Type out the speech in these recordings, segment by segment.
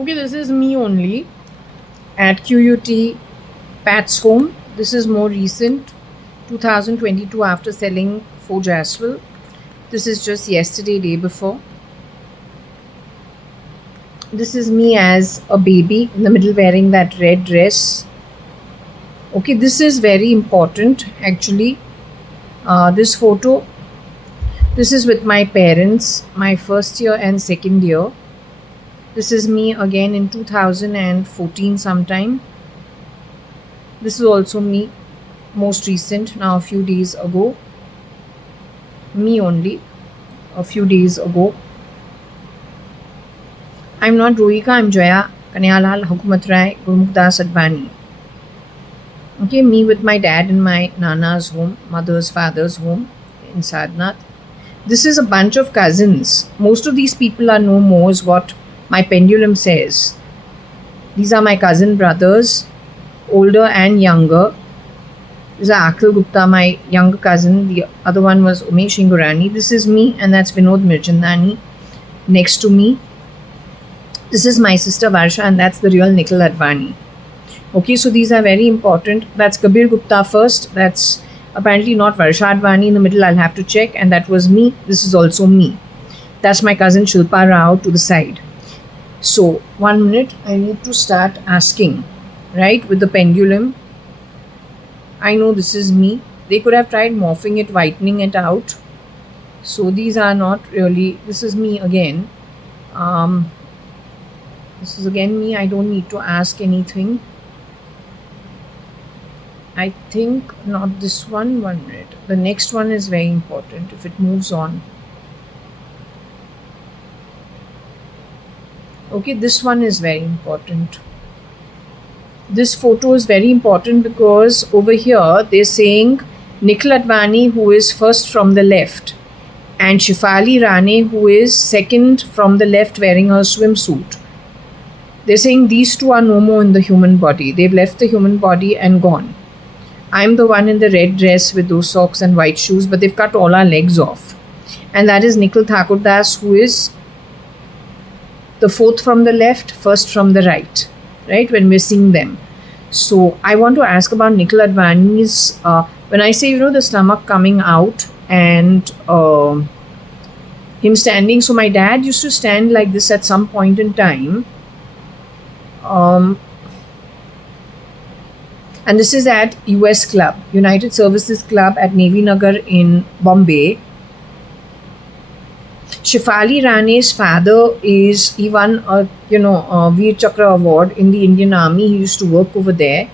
Okay, this is me only at QUT Pat's home. This is more recent, 2022, after selling for Jaswell. This is just yesterday, day before. This is me as a baby in the middle wearing that red dress. Okay, this is very important actually. This photo, this is with my parents, my first year and second year. This is me again in 2014 sometime. This is also me, most recent, now a few days ago. Me only, a few days ago. I'm not Rohika, I'm Jaya, Kanyalal, Hukumat Rai, Gurmukdas Advani. Okay, me with my dad in my Nana's home, mother's father's home in Sadnath. This is a bunch of cousins. Most of these people are no more, is what my pendulum says. These are my cousin brothers, older and younger. This is Akhil Gupta, my younger cousin. The other one was Umesh Ingurani. This is me, and that's Vinod Mirchandani next to me. This is my sister Varsha, and that's the real Nikhil Advani. Okay, so these are very important. That's Kabir Gupta first. That's apparently not Varsha Advani in the middle. I'll have to check. And that was me. This is also me. That's my cousin Shilpa Rao to the side. So, 1 minute. I need to start asking, right, with the pendulum. I know this is me. They could have tried morphing it, whitening it out. So, these are not really. This is me again. This is again me. I don't need to ask anything. I think not this one. 1 minute. The next one is very important if it moves on. Okay, this one is very important. This photo is very important because over here they're saying Nikhil Advani, who is first from the left, and Shefali Rane, who is second from the left wearing a swimsuit. They're saying these two are no more in the human body. They've left the human body and gone. I'm the one in the red dress with those socks and white shoes, but they've cut all our legs off. And that is Nikhil Thakurdas, who is the fourth from the left, first from the right, when we're seeing them. So I want to ask about Nikhil Advani's, when I say, the stomach coming out and him standing. So my dad used to stand like this at some point in time. And this is at US Club, United Services Club at Navy Nagar in Bombay. Shefali Rane's father he won a Veer Chakra award in the Indian Army. He used to work over there.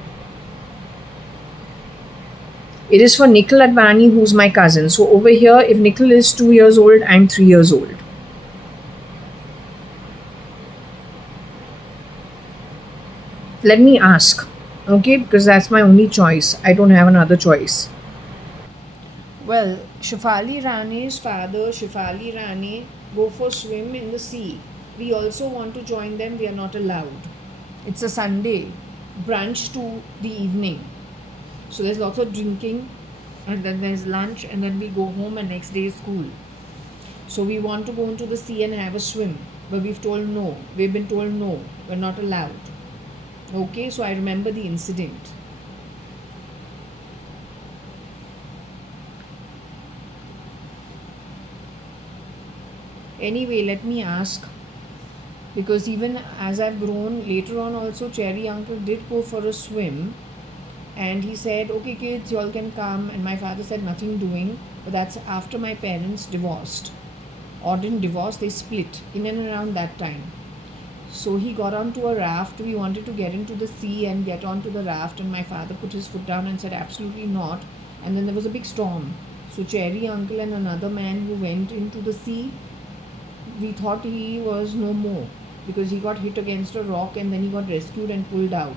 It is for Nikhil Advani, who's my cousin. So over here, if Nikhil is 2 years old, I'm 3 years old. Let me ask, okay, because that's my only choice. I don't have another choice. Well, Shefali Rane's father, Shefali Rane, go for swim in the sea. We also want to join them. We are not allowed. It's a Sunday, brunch to the evening. So there's lots of drinking, and then there's lunch, and then we go home, and next day is school. So we want to go into the sea and have a swim, but we've told no. We've been told no, we're not allowed. Okay, so I remember the incident. Anyway, let me ask, because even as I've grown, later on also Cherry uncle did go for a swim, and he said, okay kids, you all can come, and my father said nothing doing. But that's after my parents divorced, or didn't divorce, they split in and around that time. So he got onto a raft. We wanted to get into the sea and get onto the raft, and my father put his foot down and said absolutely not. And then there was a big storm. So Cherry uncle and another man who went into the sea, we thought he was no more because he got hit against a rock and then he got rescued and pulled out.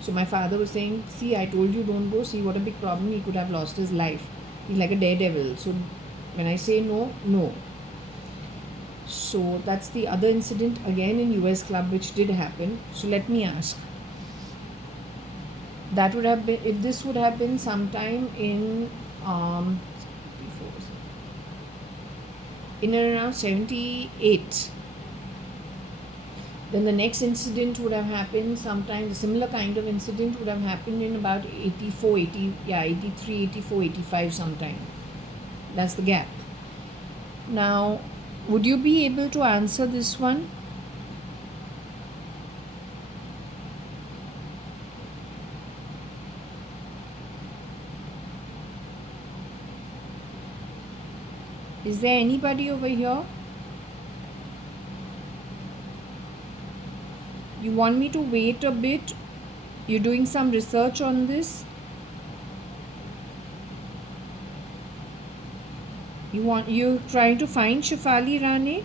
So my father was saying, see, I told you don't go. See what a big problem. He could have lost his life. He's like a daredevil. So when I say no, no. So that's the other incident again in US Club which did happen. So let me ask. That would have been, if this would have been sometime in around 78, Then the next incident would have happened sometime, a similar kind of incident would have happened in about 84, 83, 84, 85 sometime. That's the gap. Now, would you be able to answer this one? Is there anybody over here? You want me to wait a bit? You're doing some research on this? You're trying to find Shefali Rane?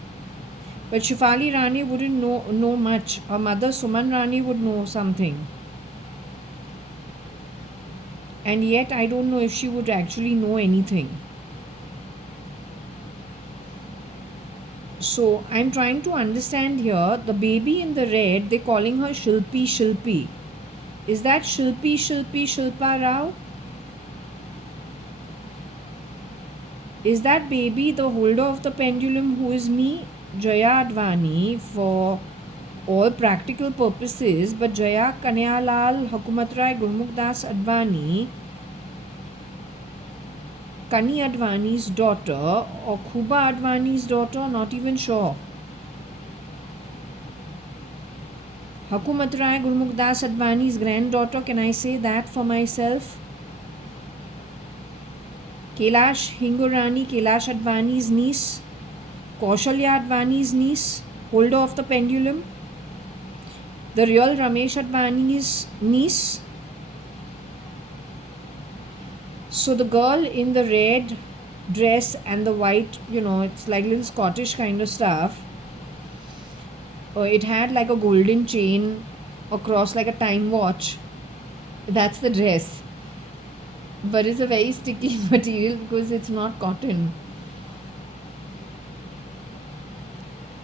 But Shefali Rane wouldn't know much. Her mother Suman Rane would know something. And yet I don't know if she would actually know anything. So I'm trying to understand here, the baby in the red, they're calling her Shilpi Shilpi. Is that Shilpi Shilpa Rao? Is that baby the holder of the pendulum, who is me, JAYA.ADVANI, for all practical purposes, but Jaya Kanyalal Hukumatrai Gurmukh Das Advani, Kani Advani's daughter or Khuba Advani's daughter, not even sure. Hukumat Rai Gurmukh Das Advani's granddaughter, can I say that for myself? Kailash Hingorani, Kailash Advani's niece, Kaushalya Advani's niece, holder of the pendulum, the real Ramesh Advani's niece. So the girl in the red dress and the white, it's like little Scottish kind of stuff. It had like a golden chain across, like a time watch. That's the dress. But it's a very sticky material because it's not cotton.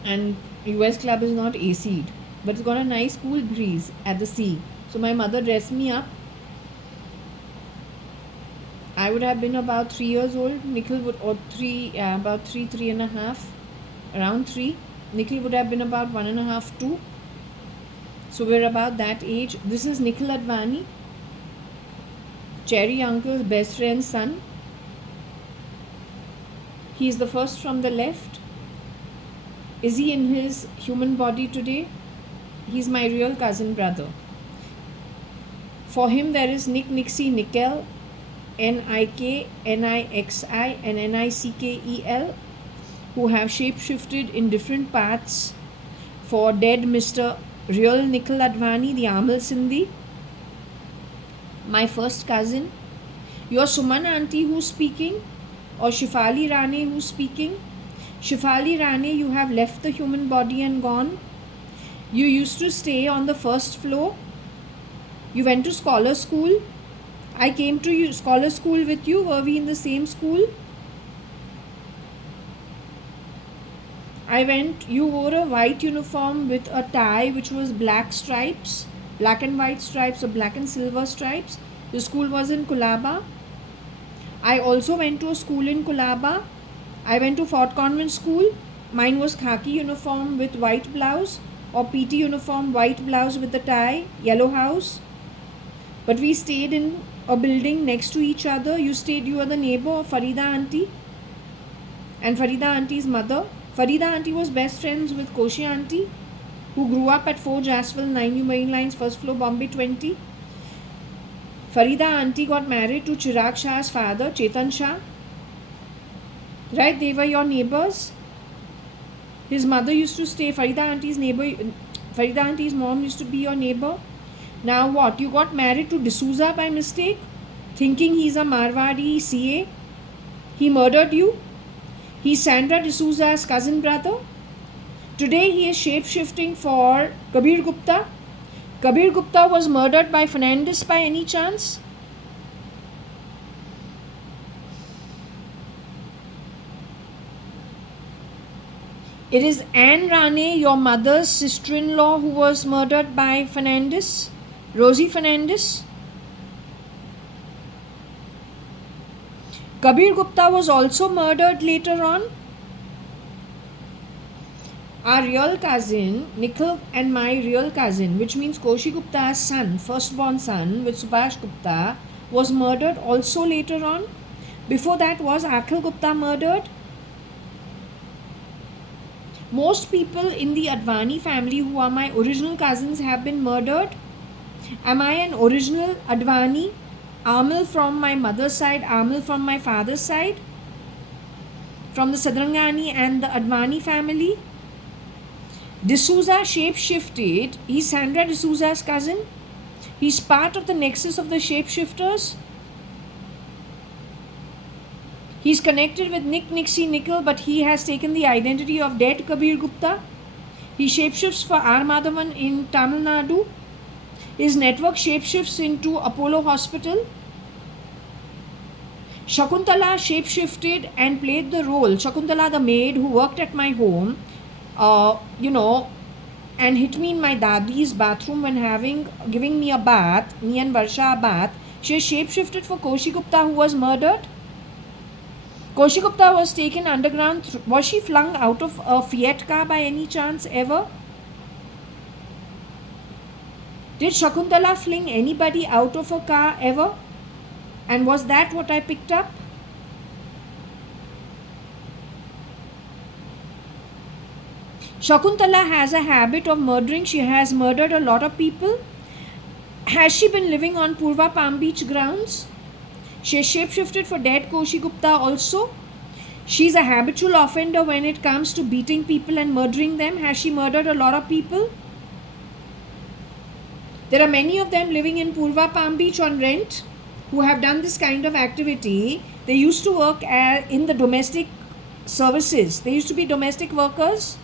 And US Club is not AC'd. But it's got a nice cool breeze at the sea. So my mother dressed me up. I would have been about 3 years old. Nikhil would, or about 3.5, around 3. Nikhil would have been about 1.5, 2. So we're about that age. This is Nikhil Advani, Cherry uncle's best friend's son. He's the first from the left. Is he in his human body today? He's my real cousin brother. For him there is Nick, Nixie, Nickel, Nik, Nixi and Nickel, who have shape-shifted in different paths for dead Mr. Real Nikhil Advani, the Amal Sindhi, my first cousin. Your Suman auntie who's speaking, or Shefali Rane who's speaking. Shefali Rane, you have left the human body and gone. You used to stay on the first floor. You went to scholar school. I came to scholar school with you. Were we in the same school? You wore a white uniform with a tie which was black stripes, black and white stripes or black and silver stripes. The school was in Kulaba. I also went to a school in Kulaba. I went to Fort Convent School. Mine was khaki uniform with white blouse, or PT uniform, white blouse with the tie, yellow house. But we stayed in a building next to each other. You were the neighbor of Farida auntie and Farida auntie's mother. Farida auntie was best friends with Koshi auntie, who grew up at 4 Jaswell, 9 New Marine Lines, first floor, Bombay 20. Farida auntie got married to Chirag Shah's father, Chetan Shah. Right, they were your neighbors. His mother used to stay, Farida auntie's mom used to be your neighbor. Now what? You got married to D'Souza by mistake, thinking he's a Marwadi CA. He murdered you. He's Sandra D'Souza's cousin brother. Today he is shape-shifting for Kabir Gupta. Kabir Gupta was murdered by Fernandez by any chance? It is Anne Rane, your mother's sister-in-law, who was murdered by Fernandez, Rosie Fernandez. Kabir Gupta was also murdered later on. Our real cousin, Nikhil, and my real cousin, which means Koshi Gupta's son, firstborn son, with Subhash Gupta, was murdered also later on. Before that, was Akhil Gupta murdered? Most people in the Advani family who are my original cousins have been murdered. Am I an original Advani? Amil from my mother's side, Amil from my father's side? From the Sadrangani and the Advani family? D'Souza shape-shifted. He's Sandra D'Souza's cousin. He's part of the nexus of the shapeshifters. He's connected with Nixie Nickel, but he has taken the identity of dead Kabir Gupta. He shapeshifts for R. Madhavan in Tamil Nadu. His network shapeshifts into Apollo Hospital. Shakuntala shapeshifted and played the role. Shakuntala, the maid who worked at my home, and hit me in my dadi's bathroom when giving me a bath, me and Varsha a bath. She shapeshifted for Koshi Gupta, who was murdered. Koshi Gupta was taken underground. Was she flung out of a Fiat car by any chance ever? Did Shakuntala fling anybody out of a car ever? And was that what I picked up? Shakuntala has a habit of murdering. She has murdered a lot of people. Has she been living on Purva Palm Beach grounds? She has shapeshifted for dead Koshi Gupta also. She's a habitual offender when it comes to beating people and murdering them. Has she murdered a lot of people? There are many of them living in Purva Palm Beach on rent who have done this kind of activity. They used to work in the domestic services. They used to be domestic workers.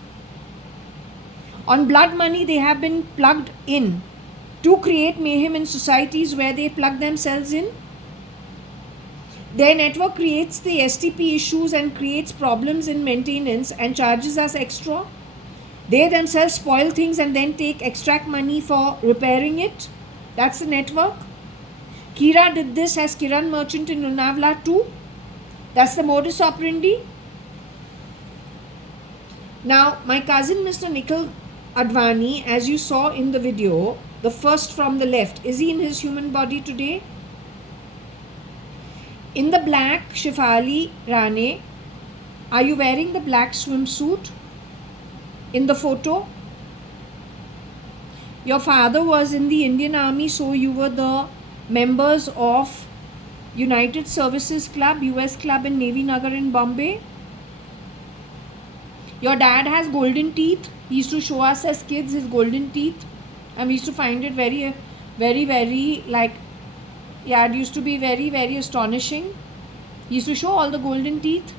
On blood money, they have been plugged in to create mayhem in societies where they plug themselves in. Their network creates the STP issues and creates problems in maintenance and charges us extra. They themselves spoil things and then extract money for repairing it. That's the network. Kira did this as Kiran Merchant in Lonavala too. That's the modus operandi. Now, my cousin Mr. Nikhil Advani, as you saw in the video, the first from the left, is he in his human body today? In the black Shefali Rane, are you wearing the black swimsuit in the photo? Your father was in the Indian Army, so you were the members of United Services Club, US Club in Navy Nagar in Bombay. Your dad has golden teeth. He used to show us as kids his golden teeth, and we used to find it very, very, very it used to be very, very astonishing. He used to show all the golden teeth.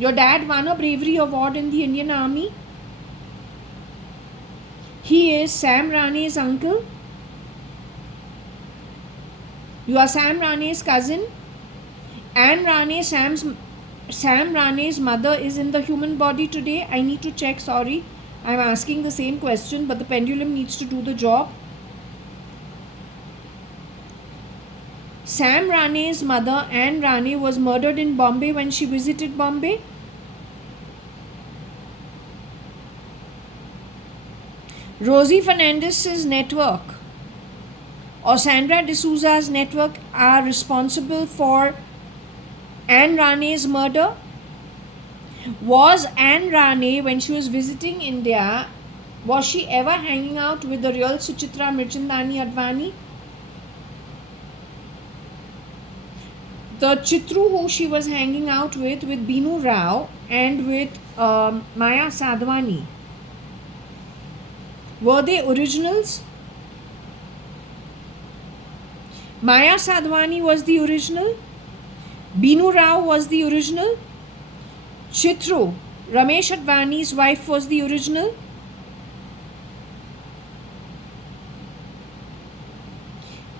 Your dad won a bravery award in the Indian Army. He is Sam Rane's uncle. You are Sam Rane's cousin. Anne Rane, Sam Rane's mother, is in the human body today. I need to check, sorry. I'm asking the same question, but the pendulum needs to do the job. Sam Rane's mother, Anne Rane, was murdered in Bombay when she visited Bombay. Rosie Fernandez's network or Sandra D'Souza's network are responsible for Anne Rane's murder. Was Anne Rane, when she was visiting India, was she ever hanging out with the real Suchitra Mirchandani Advani? The Chitru who she was hanging out with Binu Rao and with Maya Sadhwani, were they originals? Maya Sadhwani was the original. Binu Rao was the original. Chitru, Ramesh Advani's wife, was the original.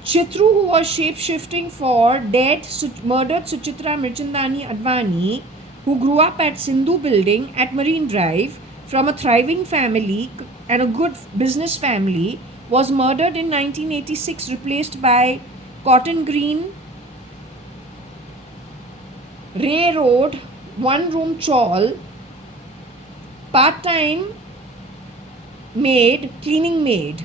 Chitru, who was shape-shifting for murdered Suchitra Mirchandani Advani, who grew up at Sindhu Building at Marine Drive from a thriving family and a good business family, was murdered in 1986, replaced by Cotton Green, Ray Road, one-room chawl, part-time maid, cleaning maid,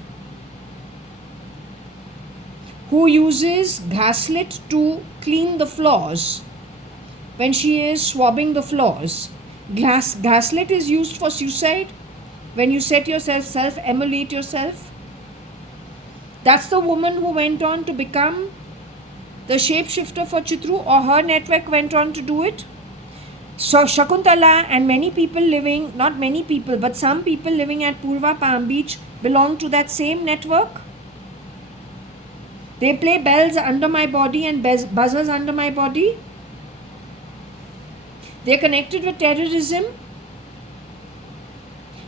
who uses gaslit to clean the floors when she is swabbing the floors. Gaslit is used for suicide when you set yourself, self-immolate yourself. That's the woman who went on to become the shapeshifter for Chitru, or her network went on to do it. So Shakuntala and many people living, not many people, but some people living at Purva Palm Beach belong to that same network. They play bells under my body and buzzers under my body. They're connected with terrorism.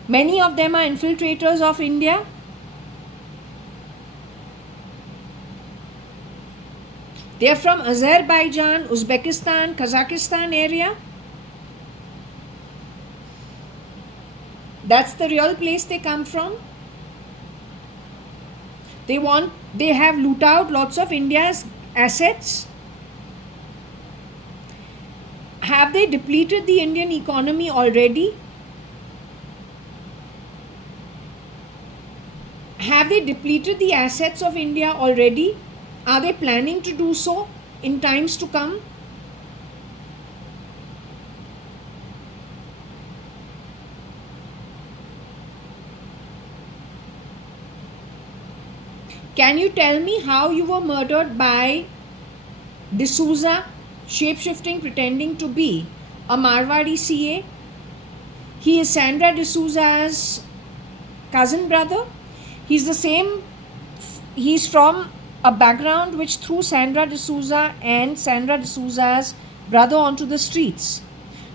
Many of them are infiltrators of India. They are from Azerbaijan, Uzbekistan, Kazakhstan area. That's the real place they come from. They have loot out lots of India's assets. Have they depleted the Indian economy already? Have they depleted the assets of India already? Are they planning to do so in times to come? Can you tell me how you were murdered by D'Souza, shapeshifting, pretending to be a Marwadi CA? He is Sandra D'Souza's cousin brother. He's from a background which threw Sandra D'Souza and Sandra D'Souza's brother onto the streets.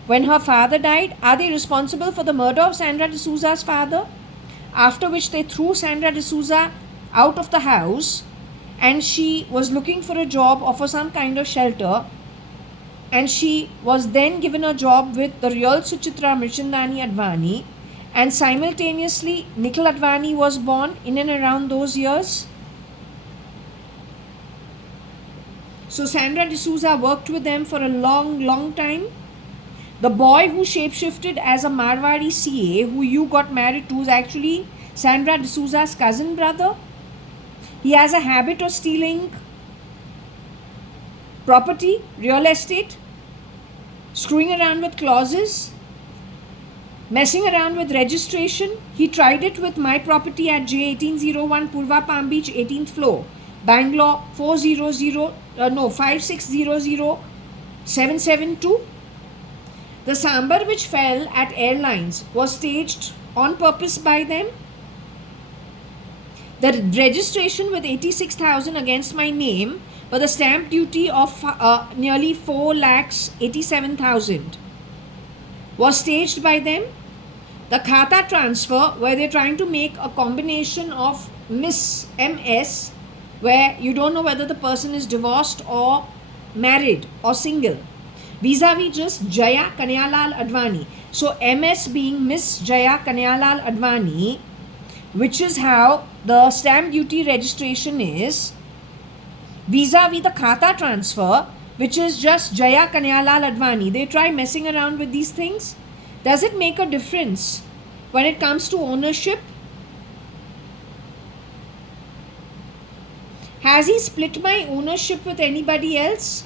When her father died, are they responsible for the murder of Sandra D'Souza's father? After which they threw Sandra D'Souza out of the house, and she was looking for a job or for some kind of shelter, and she was then given a job with the real Suchitra Mirchandani Advani, and simultaneously Nikhil Advani was born in and around those years. So Sandra D'Souza worked with them for a long time. The boy who shapeshifted as a Marwadi CA, who you got married to, is actually Sandra D'Souza's cousin brother. He has a habit of stealing property, real estate, screwing around with clauses, messing around with registration. He tried it with my property at J1801 Purva Palm Beach, 18th floor, Bangalore 5600772. The sambar which fell at airlines was staged on purpose by them. The registration with 86,000 against my name, but the stamp duty of nearly 4,87,000 was staged by them. The khata transfer, where they're trying to make a combination of Miss MS, where you don't know whether the person is divorced or married or single, vis-a-vis just Jaya Kanyalal Advani. So MS being Miss Jaya Kanyalal Advani, which is how the stamp duty registration is, vis-a-vis the khata transfer, which is just Jaya Kanyalal Advani. They try messing around with these things. Does it make a difference when it comes to ownership? Has he split my ownership with anybody else?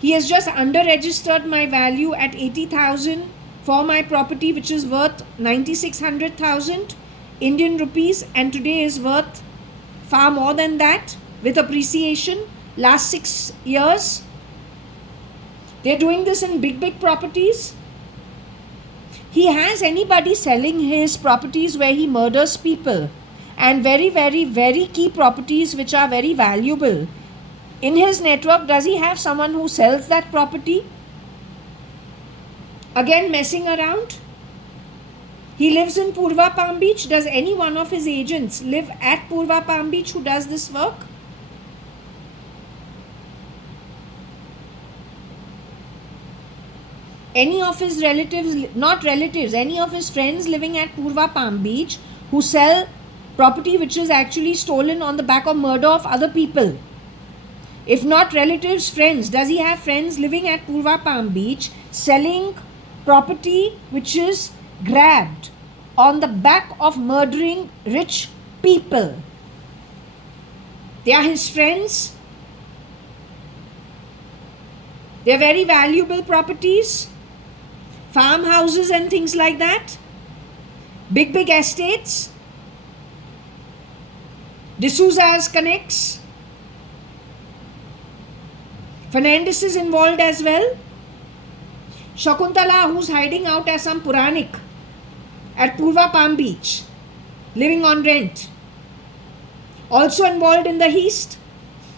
He has just under-registered my value at 80,000 for my property, which is worth 96,000 Indian rupees, and today is worth far more than that with appreciation last 6 years. They're doing this in big properties. He has anybody selling his properties where he murders people, and very key properties which are very valuable. In his network, does he have someone who sells that property? Again, messing around. He lives in Purva Palm Beach. Does any one of his agents live at Purva Palm Beach who does this work? Any of his relatives, not relatives, any of his friends living at Purva Palm Beach who sell property which is actually stolen on the back of murder of other people? If not relatives, friends. Does he have friends living at Purva Palm Beach selling property which is grabbed on the back of murdering rich people? They are his friends. They are very valuable properties, farmhouses and things like that, big estates. D'Souza's connects. Fernandez is involved as well. Shakuntala, who's hiding out as some Puranik at Purva Palm Beach, living on rent, also involved in the heist.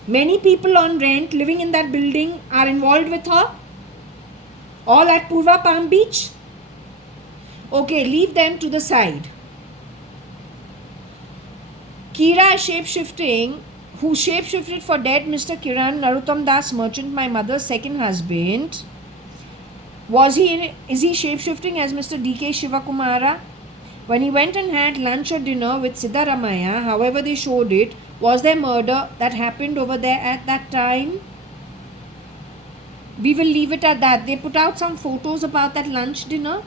Many people on rent living in that building are involved with her, all at Purva Palm Beach. Okay, leave them to the side. Kira shapeshifting, who shapeshifted for dead Mr. Kiran Narottam Das Merchant, my mother's second husband. Is he shapeshifting as Mr. D.K. Shivakumara? When he went and had lunch or dinner with Siddharamaya, however they showed it, was there murder that happened over there at that time? We will leave it at that. They put out some photos about that lunch dinner.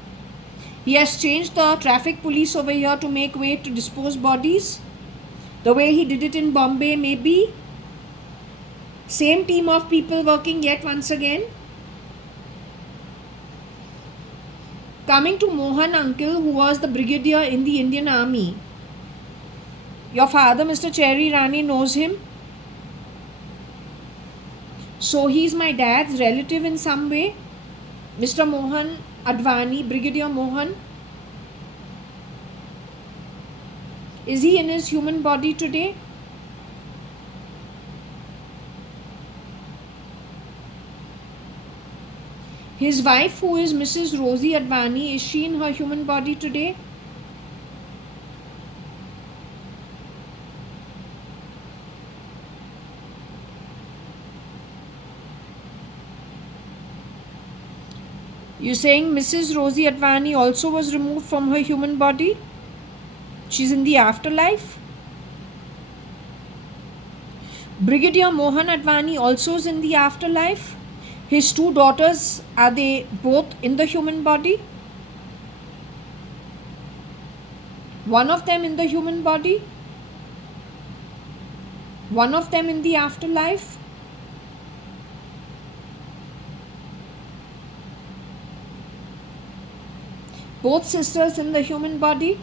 He has changed the traffic police over here to make way to dispose bodies. The way he did it in Bombay, maybe. Same team of people working yet once again. Coming to Mohan uncle, who was the brigadier in the Indian Army. Your father, Mr. Cherry Rani, knows him. So he's my dad's relative in some way. Mr. Mohan Advani, Brigadier Mohan. Is he in his human body today? His wife, who is Mrs. Rosie Advani, is she in her human body today? You're saying Mrs. Rosie Advani also was removed from her human body? She's in the afterlife? Brigadier Mohan Advani also is in the afterlife? His two daughters, are they both in the human body? One of them in the human body? One of them in the afterlife? Both sisters in the human body?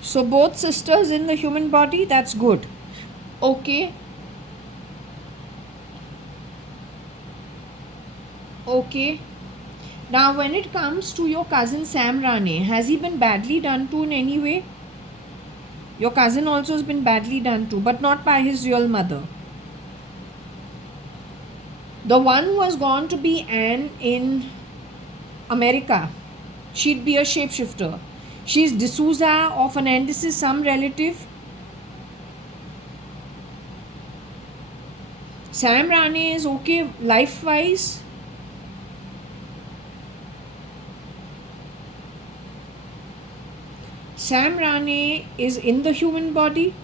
So both sisters in the human body, that's good. Okay. Okay. Now when it comes to your cousin Sam Rane, has he been badly done to in any way? Your cousin also has been badly done to, but not by his real mother. The one who has gone to be Anne in America, she'd be a shapeshifter. She's D'Souza or Fernandez's some relative. Sam Rane is okay life-wise. Sam Rane is in the human body.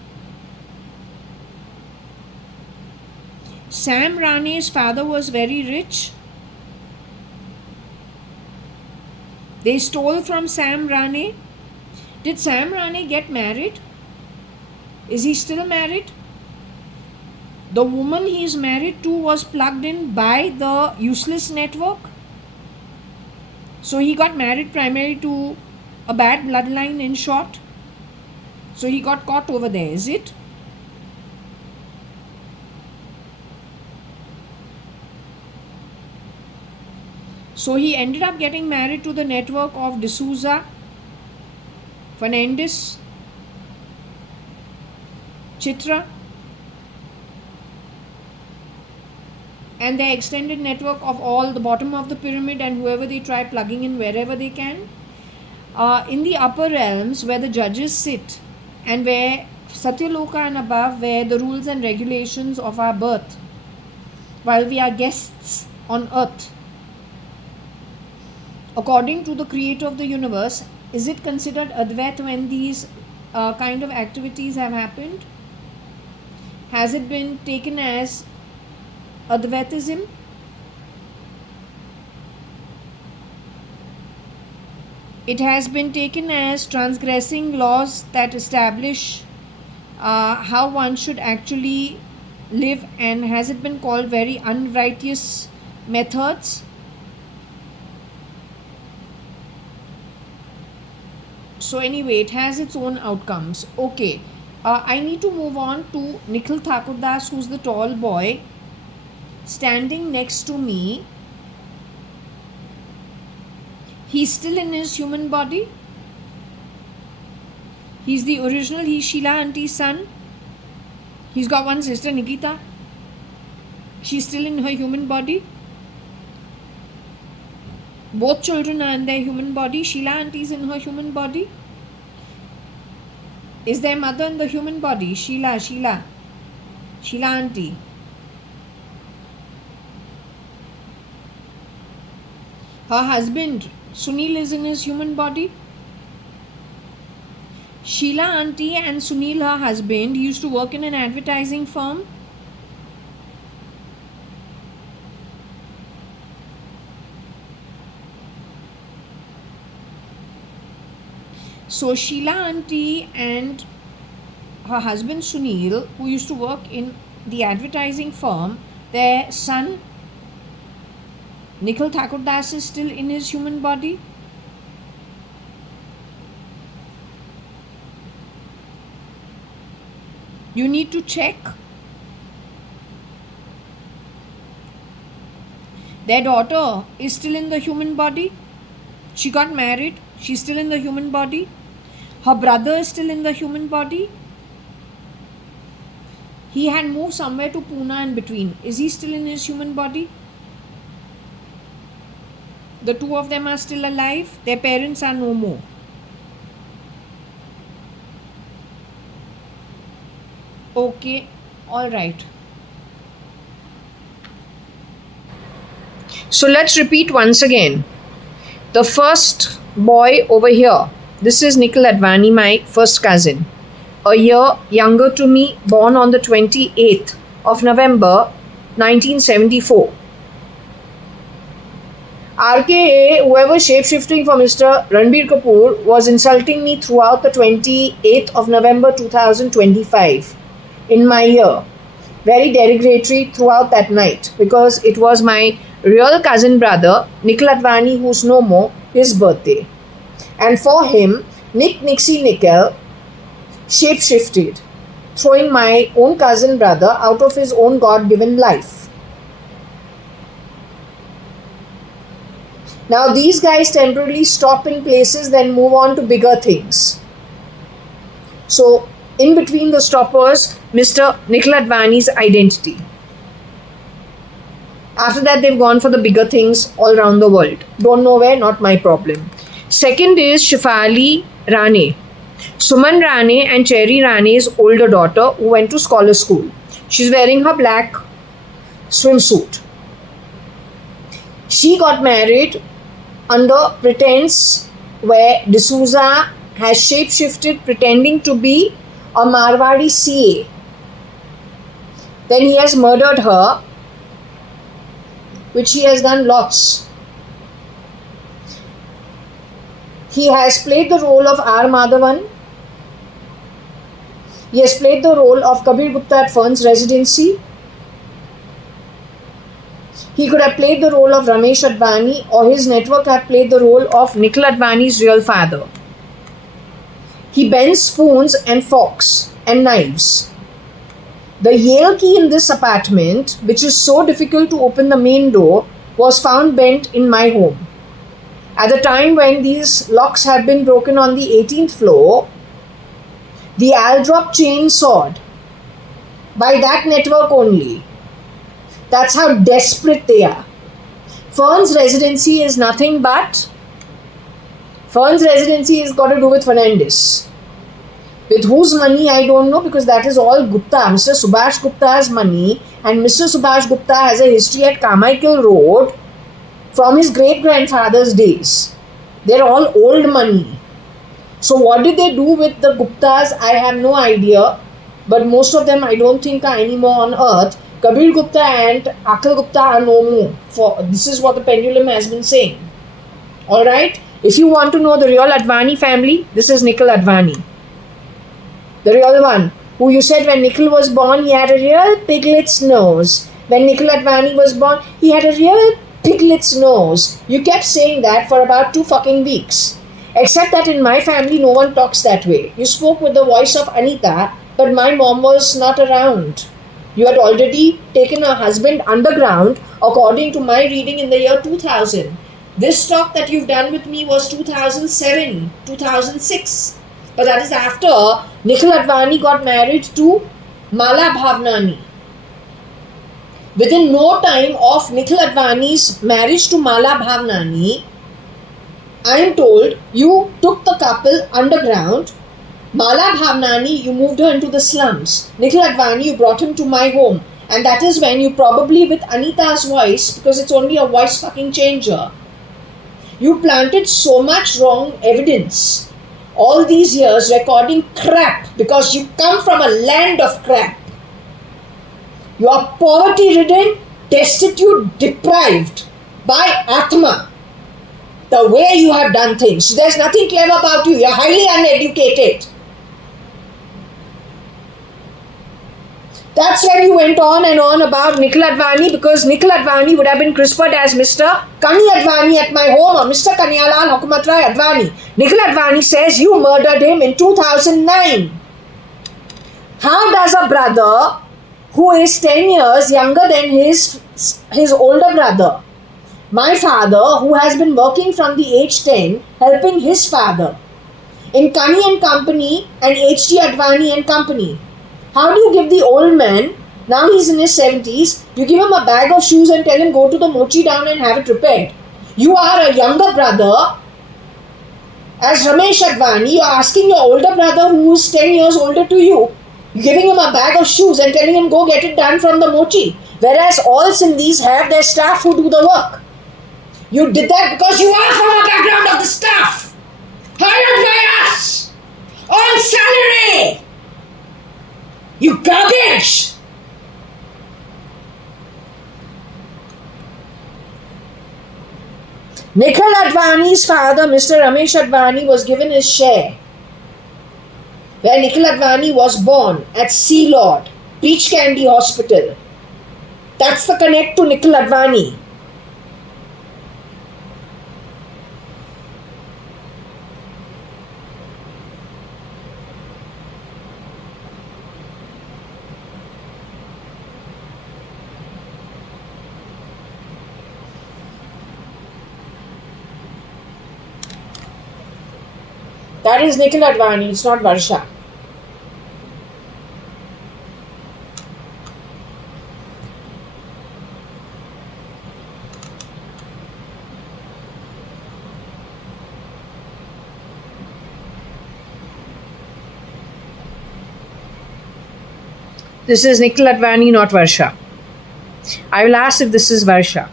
Sam Rane's father was very rich. They stole from Sam Rane. Did Sam Rane get married? Is he still married? The woman he is married to was plugged in by the useless network. So he got married primarily to a bad bloodline, in short. So he got caught over there, is it? So he ended up getting married to the network of D'Souza, Fernandez, Chitra, and their extended network of all the bottom of the pyramid and whoever they try plugging in wherever they can. In the upper realms where the judges sit and where Satyaloka and above, where the rules and regulations of our birth, while we are guests on earth, according to the creator of the universe, Is it considered Advait when these kind of activities have happened? Has it been taken as Advaitism? It has been taken as transgressing laws that establish how one should actually live, and has it been called very unrighteous methods? So anyway, it has its own outcomes. Okay, I need to move on to Nikhil Thakurdas, who's the tall boy standing next to me. He's still in his human body. He's the original. He's Sheila auntie's son. He's got one sister, Nikita. She's still in her human body. Both children are in their human body. Sheila auntie is in her human body. Is their mother in the human body? Sheila auntie. Her husband Sunil is in his human body. Sheila auntie and Sunil, her husband, used to work in an advertising firm. So Sheila auntie and her husband Sunil, who used to work in the advertising firm, their son Nikhil Thakurdas is still in his human body. You need to check. Their daughter is still in the human body. She got married. She's still in the human body. Her brother is still in the human body. He had moved somewhere to Pune in between. Is he still in his human body? The two of them are still alive. Their parents are no more. Okay, all right. So let's repeat once again. The first boy over here, this is Nikhil Advani, my first cousin, a year younger to me, born on the 28th of November 1974. RKA, whoever shapeshifting for Mr. Ranbir Kapoor, was insulting me throughout the 28th of November 2025 in my ear. Very derogatory throughout that night, because it was my real cousin brother, Nikhil Advani, who's no more, his birthday. And for him, Nixie Nickel shapeshifted, throwing my own cousin brother out of his own God-given life. Now these guys temporarily stop in places, then move on to bigger things. So in between the stoppers, Mr. Nikhil Advani's identity. After that, they've gone for the bigger things all around the world. Don't know where, not my problem. Second is Shefali Rane. Suman Rane and Cherry Rane's older daughter, who went to scholar school. She's wearing her black swimsuit. She got married under pretense where D'Souza has shapeshifted pretending to be a Marwadi CA. Then he has murdered her, which he has done lots. He has played the role of R. Madhavan. He has played the role of Kabir Gupta at Fern's residency. He could have played the role of Ramesh Advani, or his network have played the role of Nikhil Advani's real father. He bends spoons and forks and knives. The Yale key in this apartment, which is so difficult to open the main door, was found bent in my home. At the time when these locks have been broken on the 18th floor, the Aldrop chain sawed by that network only. That's how desperate they are. Fern's residency is nothing but, Fern's residency has got to do with Fernandez. With whose money, I don't know, because that is all Gupta, Mr. Subhash Gupta's money, and Mr. Subhash Gupta has a history at Carmichael Road from his great-grandfather's days. They're all old money. So what did they do with the Guptas? I have no idea. But most of them I don't think are anymore on earth. Kabir Gupta and Akhil Gupta are no more. This is what the Pendulum has been saying. Alright? If you want to know the real Advani family, this is Nikhil Advani. The real one. Who you said when Nikhil was born, he had a real piglet's nose. When Nikhil Advani was born, he had a real piglet's nose. You kept saying that for about 2 fucking weeks. Except that in my family, no one talks that way. You spoke with the voice of Aneeta, but my mom was not around. You had already taken her husband underground, according to my reading in the year 2000. This talk that you've done with me was 2007, 2006. But that is after Nikhil Advani got married to Mala Bhavnani. Within no time of Nikhil Advani's marriage to Mala Bhavnani, I am told you took the couple underground. Mala Bhavnani, you moved her into the slums. Nikhil Advani, you brought him to my home. And that is when you probably with Aneeta's voice, because it's only a voice fucking changer, you planted so much wrong evidence. All these years recording crap because you come from a land of crap. You are poverty ridden, destitute, deprived by Atma. The way you have done things. There's nothing clever about you. You're highly uneducated. That's when you went on and on about Nikhil Advani, because Nikhil Advani would have been CRISPR'd as Mr. Kani Advani at my home, or Mr. Kanyalal Hukumatrai Advani. Nikhil Advani says you murdered him in 2009. How does a brother who is 10 years younger than his older brother, my father, who has been working from the age 10, helping his father in Kani and Company and H.D. Advani and Company, how do you give the old man, now he's in his 70s, you give him a bag of shoes and tell him go to the mochi down and have it repaired? You are a younger brother. As Ramesh Advani, you are asking your older brother who is 10 years older to you, you're giving him a bag of shoes and telling him go get it done from the mochi. Whereas all Sindhis have their staff who do the work. You did that because you are from a background of the staff. Hired by us. On salary. You garbage! Nikhil Advani's father, Mr. Ramesh Advani, was given his share where Nikhil Advani was born at Sea Lord, Peach Candy Hospital. That's the connect to Nikhil Advani. That is Nikhil Advani, it's not Varsha. This is Nikhil Advani, not Varsha. I will ask if this is Varsha.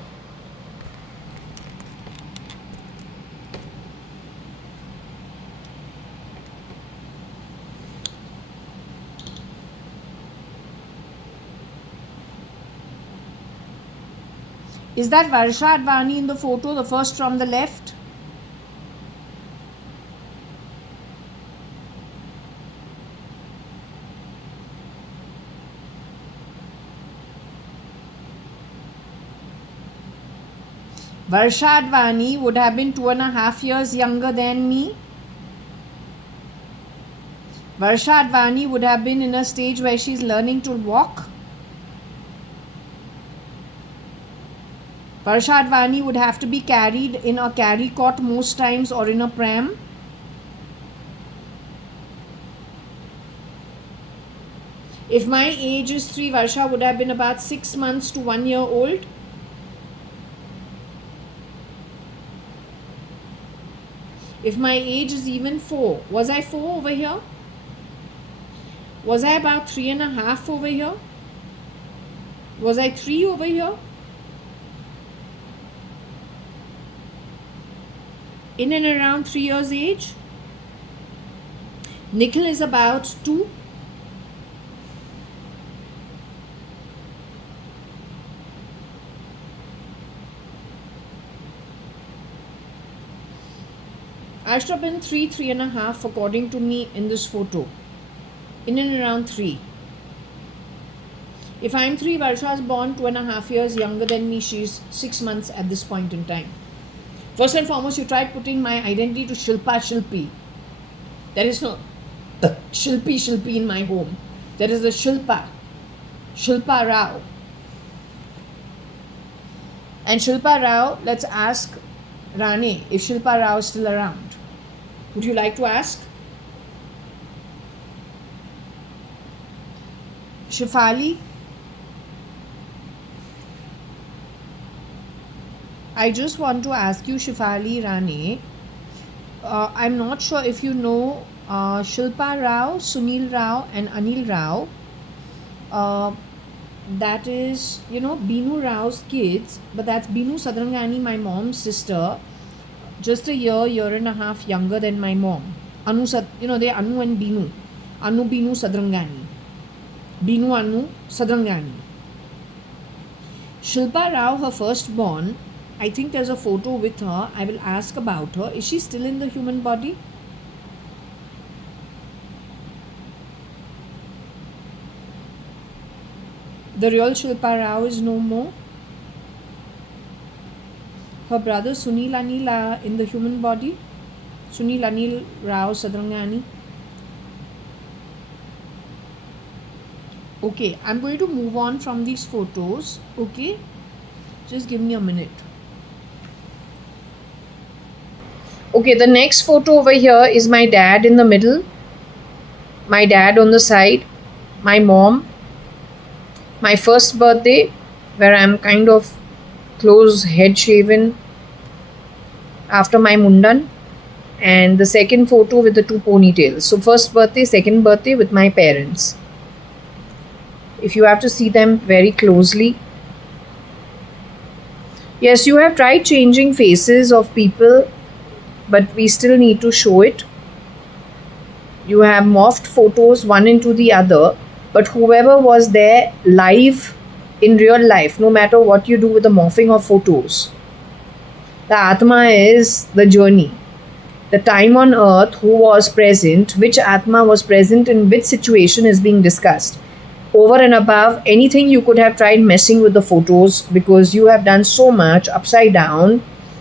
Is that Varsha Advani in the photo, the first from the left? Varsha Advani would have been 2.5 years younger than me. Varsha Advani would have been in a stage where she's learning to walk. Varsha Advani would have to be carried in a carry cot most times or in a pram. If my age is 3, Varsha would have been about 6 months to 1 year old. If my age is even 4, was I 4 over here? Was I about 3.5 over here? Was I 3 over here? In and around 3 years age? Nikhil is about 2. I should have been 3.5 according to me in this photo. In and around 3. If I'm 3, Varsha is born 2.5 years younger than me. She's 6 months at this point in time. First and foremost, you tried putting my identity to Shilpa Shilpi. There is no Shilpi in my home. There is a Shilpa Rao. And Shilpa Rao, let's ask Rani if Shilpa Rao is still around. Would you like to ask? Shifali? I just want to ask you, Shifali Rani, I'm not sure if you know Shilpa Rao, Sunil Rao and Anil Rao. That is, Binu Rao's kids, but that's Binu Sadrangani, my mom's sister, just a year and a half younger than my mom. They're Anu and Binu. Anu Binu Sadrangani. Binu Anu Sadrangani. Shilpa Rao, her firstborn, I think there's a photo with her. I will ask about her. Is she still in the human body? The real Shilpa Rao is no more. Her brother Sunil Anil are in the human body. Sunil Anil Rao Sadrangani. Okay, I'm going to move on from these photos. Okay, just give me a minute. Okay, the next photo over here is my dad in the middle, my dad on the side, my mom, my first birthday where I'm kind of close head shaven after my mundan, and the second photo with the 2 ponytails. So first birthday, second birthday with my parents. If you have to see them very closely. Yes, you have tried changing faces of people, but we still need to show it. You have morphed photos one into the other, but whoever was there live in real life, no matter what you do with the morphing of photos, the Atma is the journey. The time on earth, who was present, which Atma was present in which situation is being discussed. Over and above anything you could have tried messing with the photos, because you have done so much upside down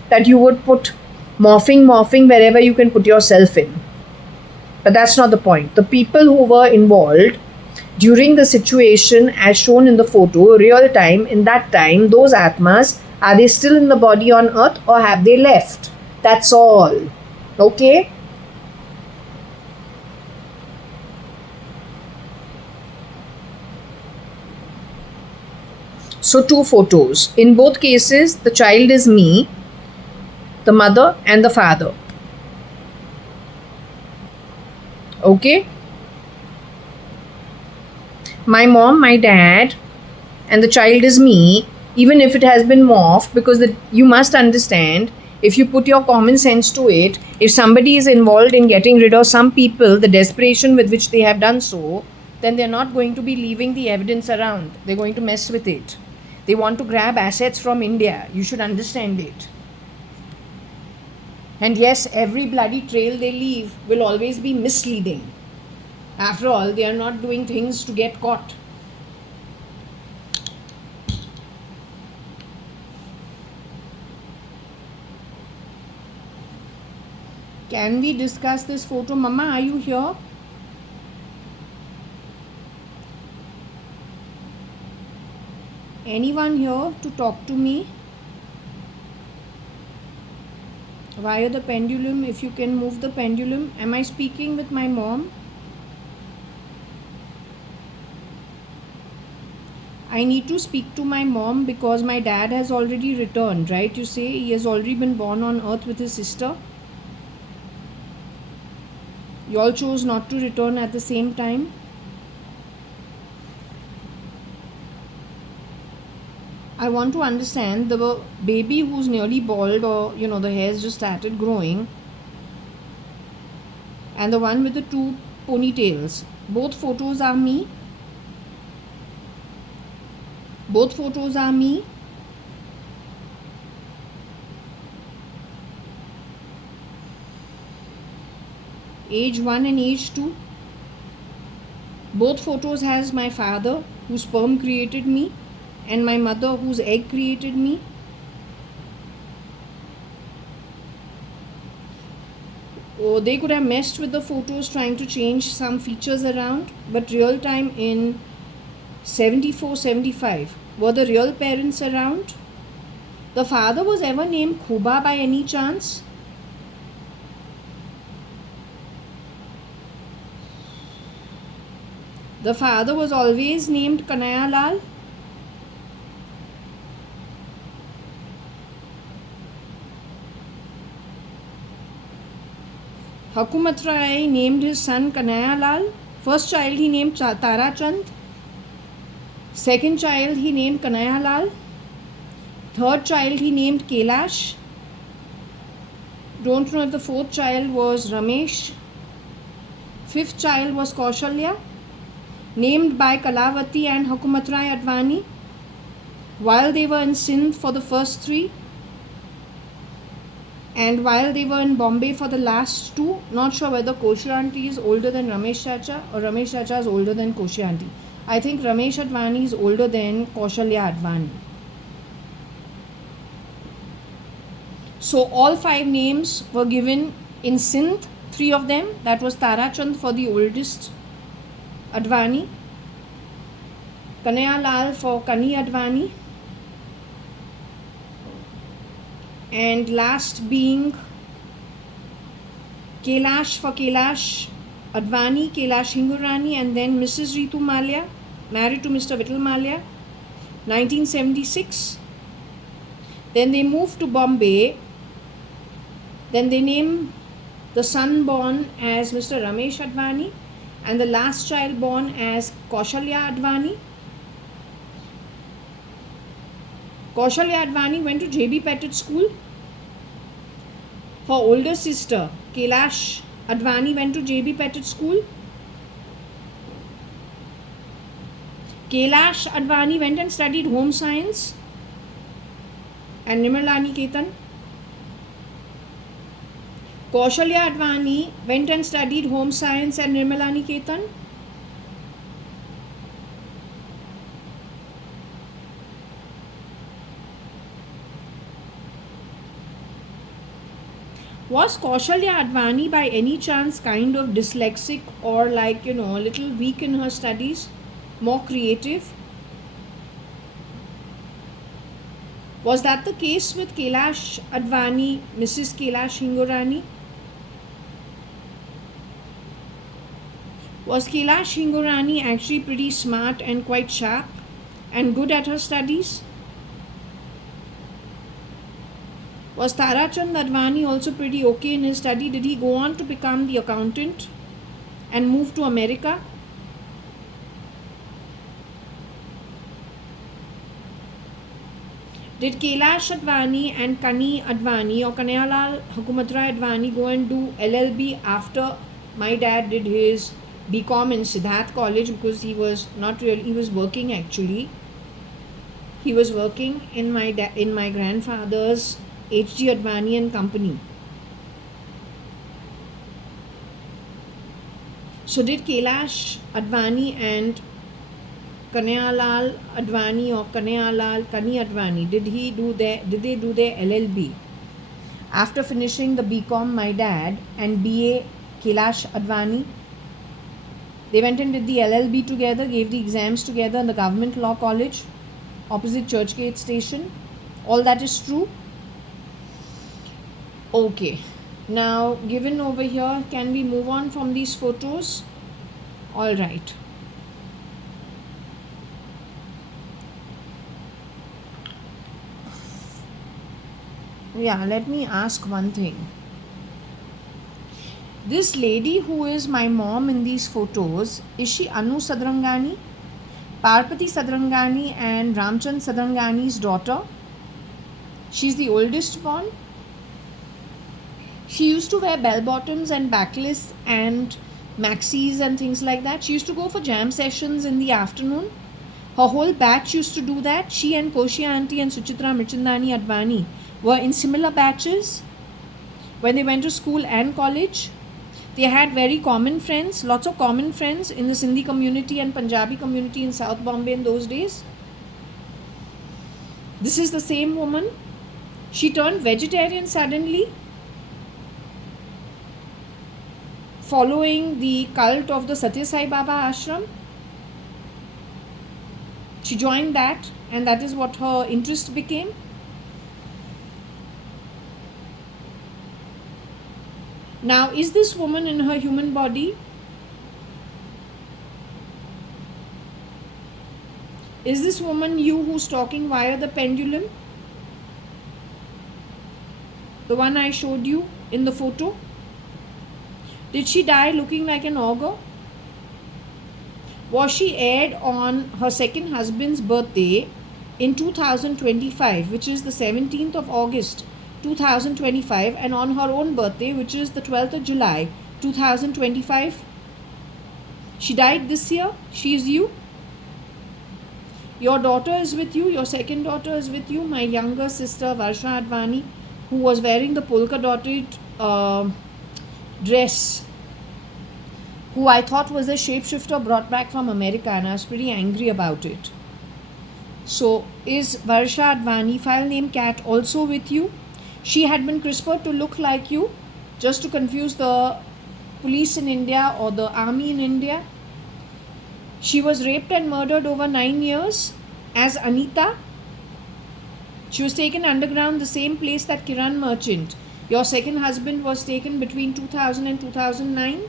that you would put morphing wherever you can put yourself in. But that's not the point. The people who were involved during the situation as shown in the photo, real time, in that time, those Atmas, are they still in the body on earth or have they left? That's all. Okay? So 2 photos. In both cases, the child is me, the mother and the father. Okay? My mom, my dad, and the child is me, even if it has been morphed, because you must understand, if you put your common sense to it, if somebody is involved in getting rid of some people, the desperation with which they have done so, then they're not going to be leaving the evidence around. They're going to mess with it. They want to grab assets from India. You should understand it. And yes, every bloody trail they leave will always be misleading. After all, they are not doing things to get caught. Can we discuss this photo? Mama, are you here? Anyone here to talk to me? Via the pendulum, if you can move the pendulum. Am I speaking with my mom? I need to speak to my mom because my dad has already returned, right? You say he has already been born on earth with his sister. You all chose not to return at the same time. I want to understand the baby who's nearly bald, or the hairs just started growing, and the one with the 2 ponytails. Both photos are me. Both photos are me. Age 1 and age 2. Both photos has my father whose sperm created me and my mother whose egg created me. Oh, they could have messed with the photos trying to change some features around, but real time in 74, 75, were the real parents around? The father was ever named Khuba by any chance? The father was always named Kanaya Lal. Hukumat Rai named his son Kanaya Lal. First child he named Tara Chand. Second child he named Kanaya Lal. Third child he named Kailash. Don't know if the fourth child was Ramesh. Fifth child was Kaushalya, named by Kalavati and Hukumat Rai Advani while they were in Sindh for the first three, and while they were in Bombay for the last two. Not sure whether Koshi Aunty is older than Ramesh Chacha or Ramesh Chacha is older than Koshi Aunty. I think Ramesh Advani is older than Kaushalya Advani. So all 5 names were given in Sindh, 3 of them. That was Tara Chand for the oldest Advani, Kanaya Lal for Kani Advani, and last being Kailash for Kailash Advani, Kailash Hingurani, and then Mrs. Ritu Malia, married to Mr. Vittal Malia, 1976. Then they moved to Bombay. Then they named the son born as Mr. Ramesh Advani and the last child born as Kaushalya Advani. Kaushalya Advani went to JB Pettit School. Her older sister Kailash Advani went to JB Pettit School. Kailash Advani went and studied home science and Nirmala Niketan. Kaushalya Advani went and studied home science and Nirmala Niketan. Was Kaushalya Advani by any chance kind of dyslexic or like, a little weak in her studies, more creative? Was that the case with Kailash Advani, Mrs. Kailash Hingorani? Was Kailash Hingorani actually pretty smart and quite sharp and good at her studies? Was Tara Chand Advani also pretty okay in his study? Did he go on to become the accountant and move to America? Did Kailash Advani and Kani Advani or Kanaya Lal Hukumat Rai Advani go and do LLB after my dad did his BCom in Siddharth College? Because he was not really, he was working actually. He was working in my grandfather's H.G. Advani and Company. So did Kailash Advani and Kanaya Lal Advani or Kanaya Lal Kani Advani, did they do their LLB after finishing the BCom my dad and BA Kailash Advani? They went and did the LLB together, gave the exams together in the Government Law College opposite Churchgate Station. All that is true. Okay, now given over here, can we move on from these photos? All right. Yeah, let me ask one thing. This lady who is my mom in these photos, is she Anu Sadrangani, Parpati Sadrangani and Ramchand Sadrangani's daughter? She's the oldest born. She used to wear bell bottoms and backless and maxis and things like that. She used to go for jam sessions in the afternoon. Her whole batch used to do that. She and Koshia Auntie and Suchitra Mirchandani Advani were in similar batches when they went to school and college. They had very common friends, lots of common friends in the Sindhi community and Punjabi community in South Bombay in those days. This is the same woman. She turned vegetarian suddenly, following the cult of the Satya Sai Baba ashram. She joined that, and that is what her interest became. Now, is this woman in her human body? Is this woman you who's talking via the pendulum? The one I showed you in the photo? Did she die looking like an ogre? Was she aired on her second husband's birthday in 2025, which is the 17th of August 2025, and on her own birthday, which is the 12th of July 2025? She died this year. She is you. Your daughter is with you. Your second daughter is with you. My younger sister Varsha.ADVANI, who was wearing the polka dotted dress, who I thought was a shapeshifter brought back from America, and I was pretty angry about it. So, is Varsha.ADVANI, file name Cat, also with you? She had been CRISPR'd to look like you, just to confuse the police in India or the army in India. She was raped and murdered over 9 years as Aneeta. She was taken underground, the same place that Kiran Merchant, your second husband, was taken between 2000 and 2009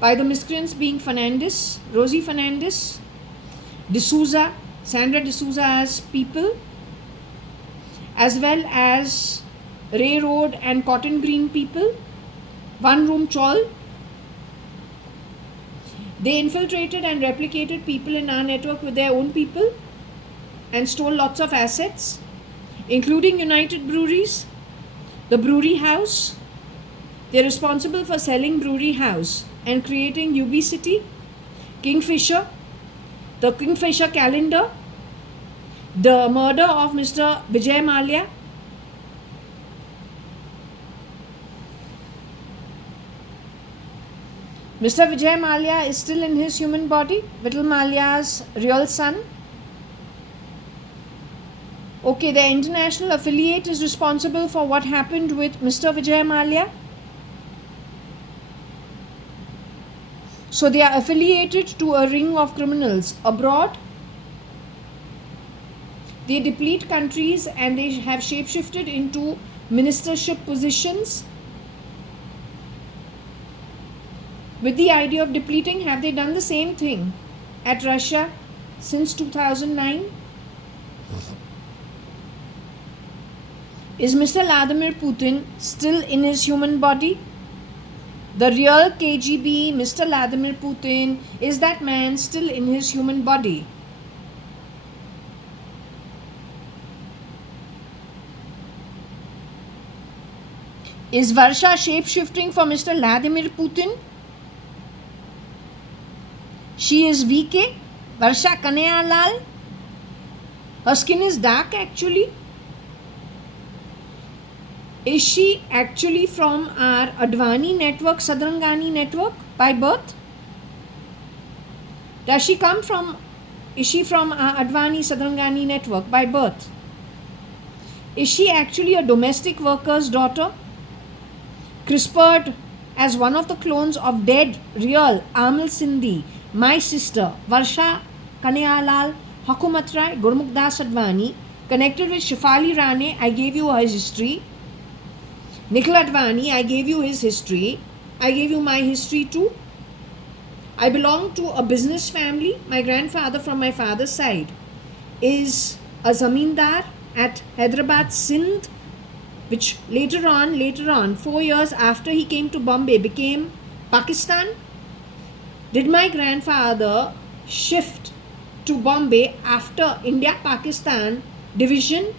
by the miscreants being Fernandez, Rosie Fernandez, D'Souza, Sandra D'Souza as people, as well as Ray Road and Cotton Green people, one room chawl. They infiltrated and replicated people in our network with their own people and stole lots of assets, including United Breweries, the Brewery House. They're responsible for selling Brewery House and creating UB City, Kingfisher, the Kingfisher calendar, the murder of Mr. Vijay Mallya. Mr. Vijay Mallya is still in his human body, Vital Mallya's real son. Okay, the international affiliate is responsible for what happened with Mr. Vijay Mallya. So they are affiliated to a ring of criminals abroad. They deplete countries and they have shapeshifted into ministership positions. With the idea of depleting, have they done the same thing at Russia since 2009? Is Mr. Vladimir Putin still in his human body? The real KGB, Mr. Vladimir Putin, is that man still in his human body? Is Varsha shape-shifting for Mr. Vladimir Putin? She is VK, Varsha Kanayalal. Her skin is dark actually. Is she actually from our Advani network, Sadrangani network by birth? Does she come from, is she from our Advani Sadrangani network by birth? Is she actually a domestic worker's daughter? CRISPR'd as one of the clones of dead, real Amal Sindhi, my sister Varsha Kanayalal Hukumat Rai Gurmukdas Advani, connected with Shefali Rane. I gave you her history. Nikhil Advani, I gave you his history. I gave you my history too. I belong to a business family. My grandfather from my father's side is a zamindar at Hyderabad, Sindh, which later on, 4 years after he came to Bombay, became Pakistan. Did my grandfather shift to Bombay after India-Pakistan division?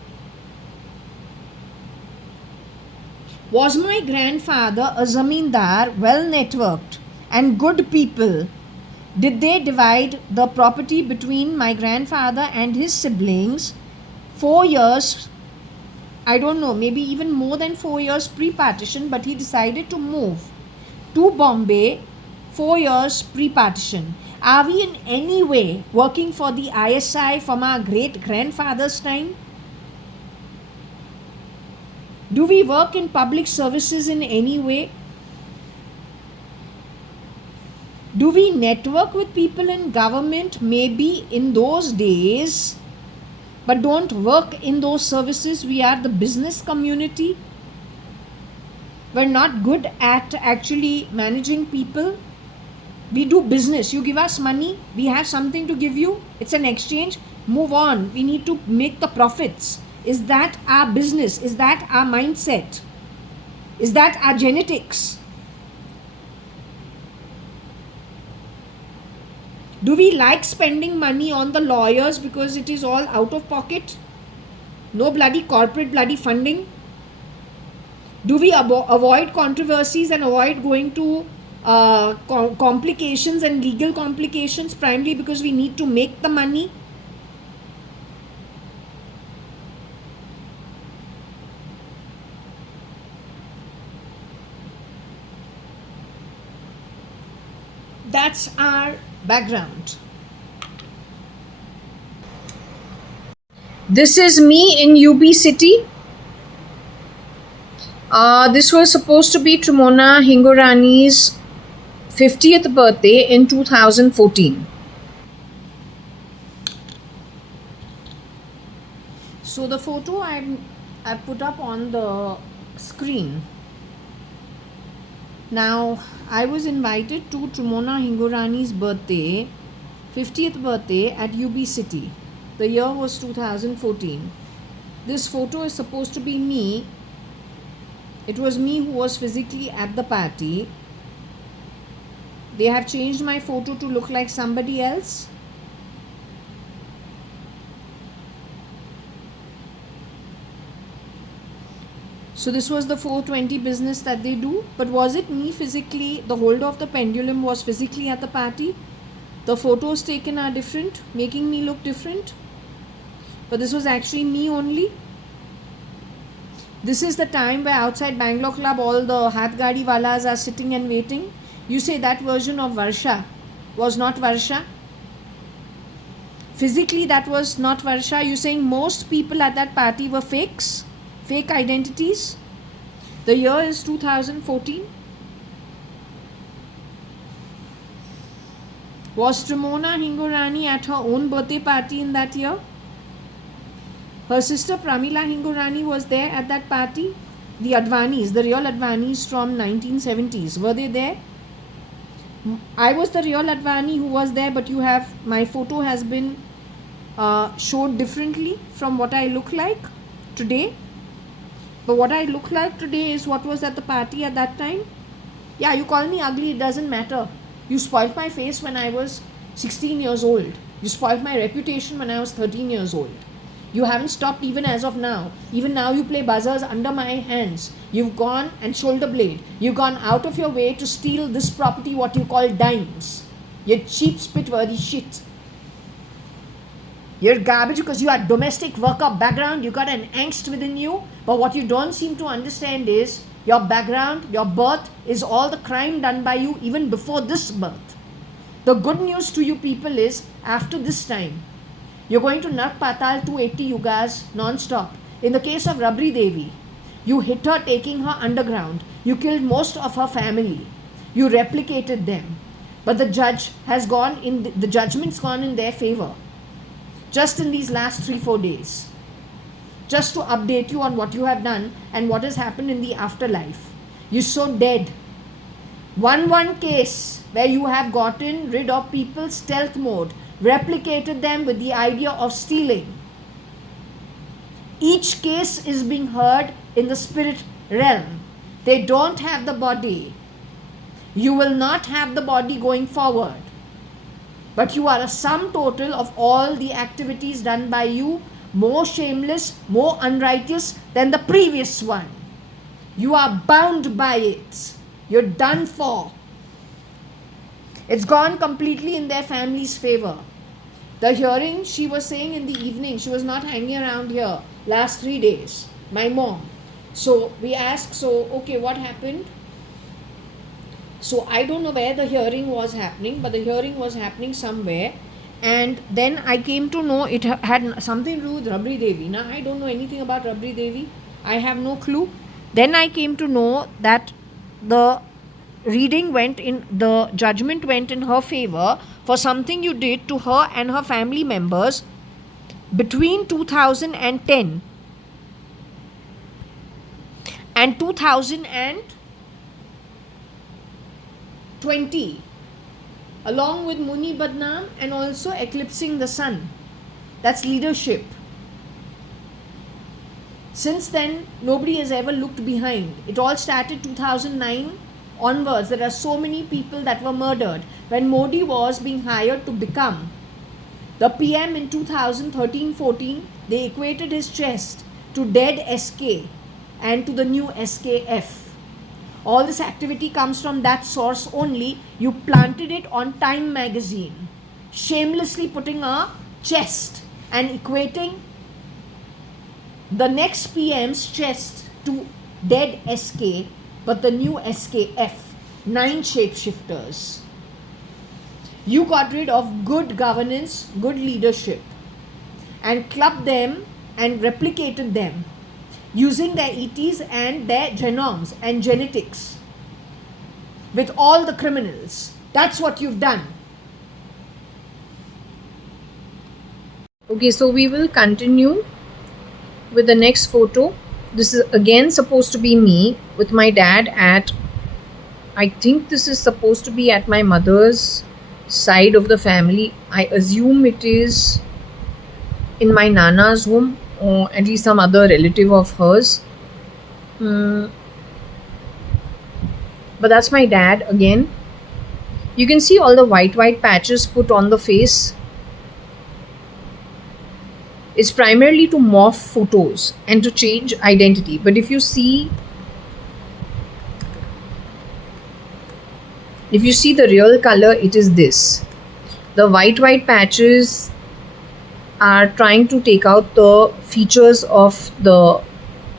Was my grandfather a zamindar, well networked, and good people, did they divide the property between my grandfather and his siblings 4 years, I don't know, maybe even more than 4 years pre-partition, but he decided to move to Bombay 4 years pre-partition. Are we in any way working for the ISI from our great-grandfather's time? Do we work in public services in any way? Do we network with people in government maybe in those days, but don't work in those services? We are the business community. We're not good at actually managing people. We do business. You give us money, we have something to give you. It's an exchange. Move on. We need to make the profits. Is that our business? Is that our mindset? Is that our genetics? Do we like spending money on the lawyers because it is all out of pocket? No bloody corporate bloody funding. Do we avoid controversies and avoid going to complications and legal complications primarily because we need to make the money? That's our background. This is me in UB City. This was supposed to be Trimona Hingorani's 50th birthday in 2014. So the photo I put up on the screen. Now, I was invited to Trimona Hingorani's birthday, 50th birthday at UB City. The year was 2014. This photo is supposed to be me. It was me who was physically at the party. They have changed my photo to look like somebody else. So this was the 420 business that they do. But was it me physically? The holder of the pendulum was physically at the party. The photos taken are different, making me look different. But this was actually me only. This is the time where outside Bangalore Club all the Hath Gadi Walas are sitting and waiting. You say that version of Varsha was not Varsha. Physically that was not Varsha. You're saying most people at that party were fakes? Fake identities. The year is 2014. Was Trimona Hingorani at her own birthday party in that year? Her sister Pramila Hingorani was there at that party. The Advanis, the real Advanis from 1970's, were they there? I was the real Advani who was there, but my photo has been showed differently from what I look like today. But what I look like today is what was at the party at that time. Yeah, you call me ugly, it doesn't matter. You spoiled my face when I was 16 years old. You spoiled my reputation when I was 13 years old. You haven't stopped even as of now. Even now you play buzzers under my hands. You've gone and shoulder blade. You've gone out of your way to steal this property, what you call dimes. You're cheap spit-worthy shit. You're garbage because you are domestic worker background. You got an angst within you. But what you don't seem to understand is your background, your birth is all the crime done by you even before this birth. The good news to you people is after this time, you're going to Nark Patal 280 yugas non-stop. In the case of Rabri Devi, you hit her taking her underground. You killed most of her family. You replicated them. But the judgment's gone in their favor. Just in these last 3-4 days. Just to update you on what you have done and what has happened in the afterlife. You're so dead. One case where you have gotten rid of people's stealth mode, replicated them with the idea of stealing. Each case is being heard in the spirit realm. They don't have the body. You will not have the body going forward. But you are a sum total of all the activities done by you, more shameless, more unrighteous than the previous one. You are bound by it. You're done for. It's gone completely in their family's favor. The hearing, she was saying in the evening, she was not hanging around here last 3 days, my mom. So we asked, so okay, what happened? So I don't know where the hearing was happening, but the hearing was happening somewhere. And then I came to know it had something to do with Rabri Devi. Now I don't know anything about Rabri Devi. I have no clue. Then I came to know that the the judgment went in her favor for something you did to her and her family members between 2010 and 2020, along with Muni Badnam and also eclipsing the sun. That's leadership. Since then, nobody has ever looked behind. It all started 2009 onwards. There are so many people that were murdered. When Modi was being hired to become the PM in 2013-14, they equated his chest to dead SK and to the new SKF. All this activity comes from that source only. You planted it on Time magazine, shamelessly putting a chest and equating the next PM's chest to dead SK, but the new SKF, 9 shapeshifters. You got rid of good governance, good leadership, and clubbed them and replicated them using their ETs and their genomes and genetics with all the criminals. That's what you've done. Okay, so we will continue with the next photo. This is again supposed to be me with my dad at, I think this is supposed to be at my mother's side of the family. I assume it is in my Nana's home or at least some other relative of hers. But that's my dad again. You can see all the white patches put on the face. It's primarily to morph photos and to change identity. But if you see the real color, it is this. The white patches are trying to take out the features of the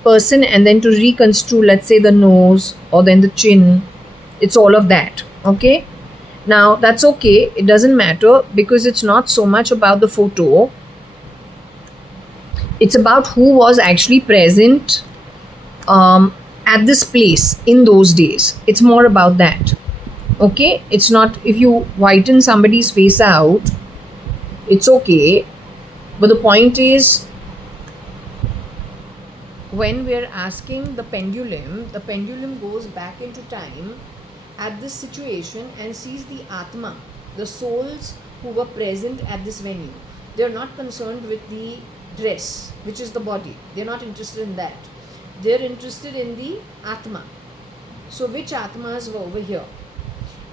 person and then to reconstruct, let's say, the nose or then the chin. It's all of that. Okay, now that's okay, it doesn't matter, because it's not so much about the photo, it's about who was actually present at this place in those days. It's more about that. Okay, it's not, if you whiten somebody's face out, it's okay, but the point is, when we're asking the pendulum goes back into time at this situation and sees the Atma, the souls who were present at this venue. They're not concerned with the dress, which is the body. They're not interested in that. They're interested in the Atma. So which Atmas were over here?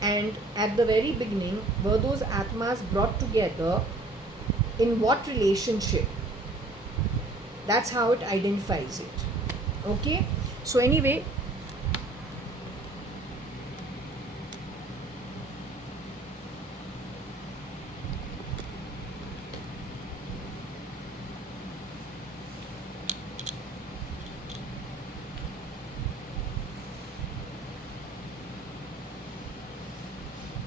And at the very beginning, were those Atmas brought together in what relationship? That's how it identifies it. Okay? So anyway,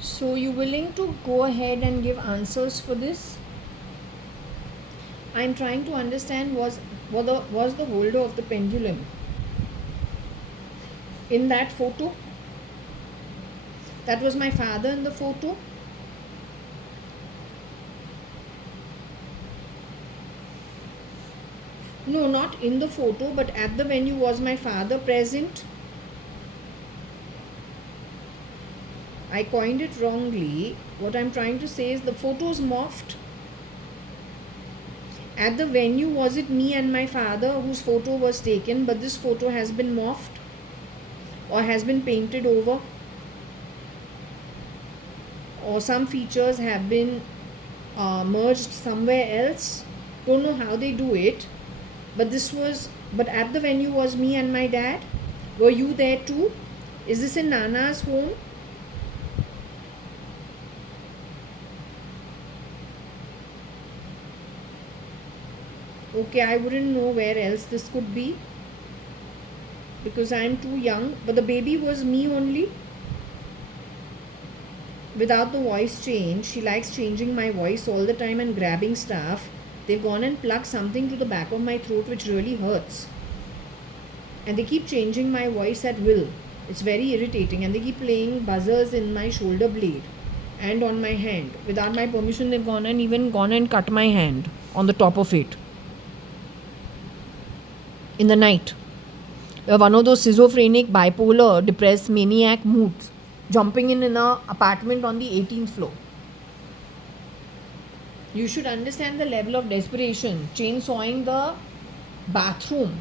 so you willing to go ahead and give answers for this? I'm trying to understand, was the holder of the pendulum in that photo? That was my father in the photo? No, not in the photo, but at the venue was my father present? I coined it wrongly. What I'm trying to say is the photo is morphed. At the venue, was it me and my father whose photo was taken, but this photo has been morphed or has been painted over, or some features have been merged somewhere else? Don't know how they do it, but but at the venue was me and my dad. Were you there too? Is this in Nana's home? Okay, I wouldn't know where else this could be because I'm too young. But the baby was me only. Without the voice change, she likes changing my voice all the time and grabbing stuff. They've gone and plugged something to the back of my throat which really hurts. And they keep changing my voice at will. It's very irritating. And they keep playing buzzers in my shoulder blade and on my hand. Without my permission, they've gone and cut my hand on the top of it. In the night. One of those schizophrenic, bipolar, depressed, maniac moods. Jumping in an apartment on the 18th floor. You should understand the level of desperation. Chainsawing the bathroom.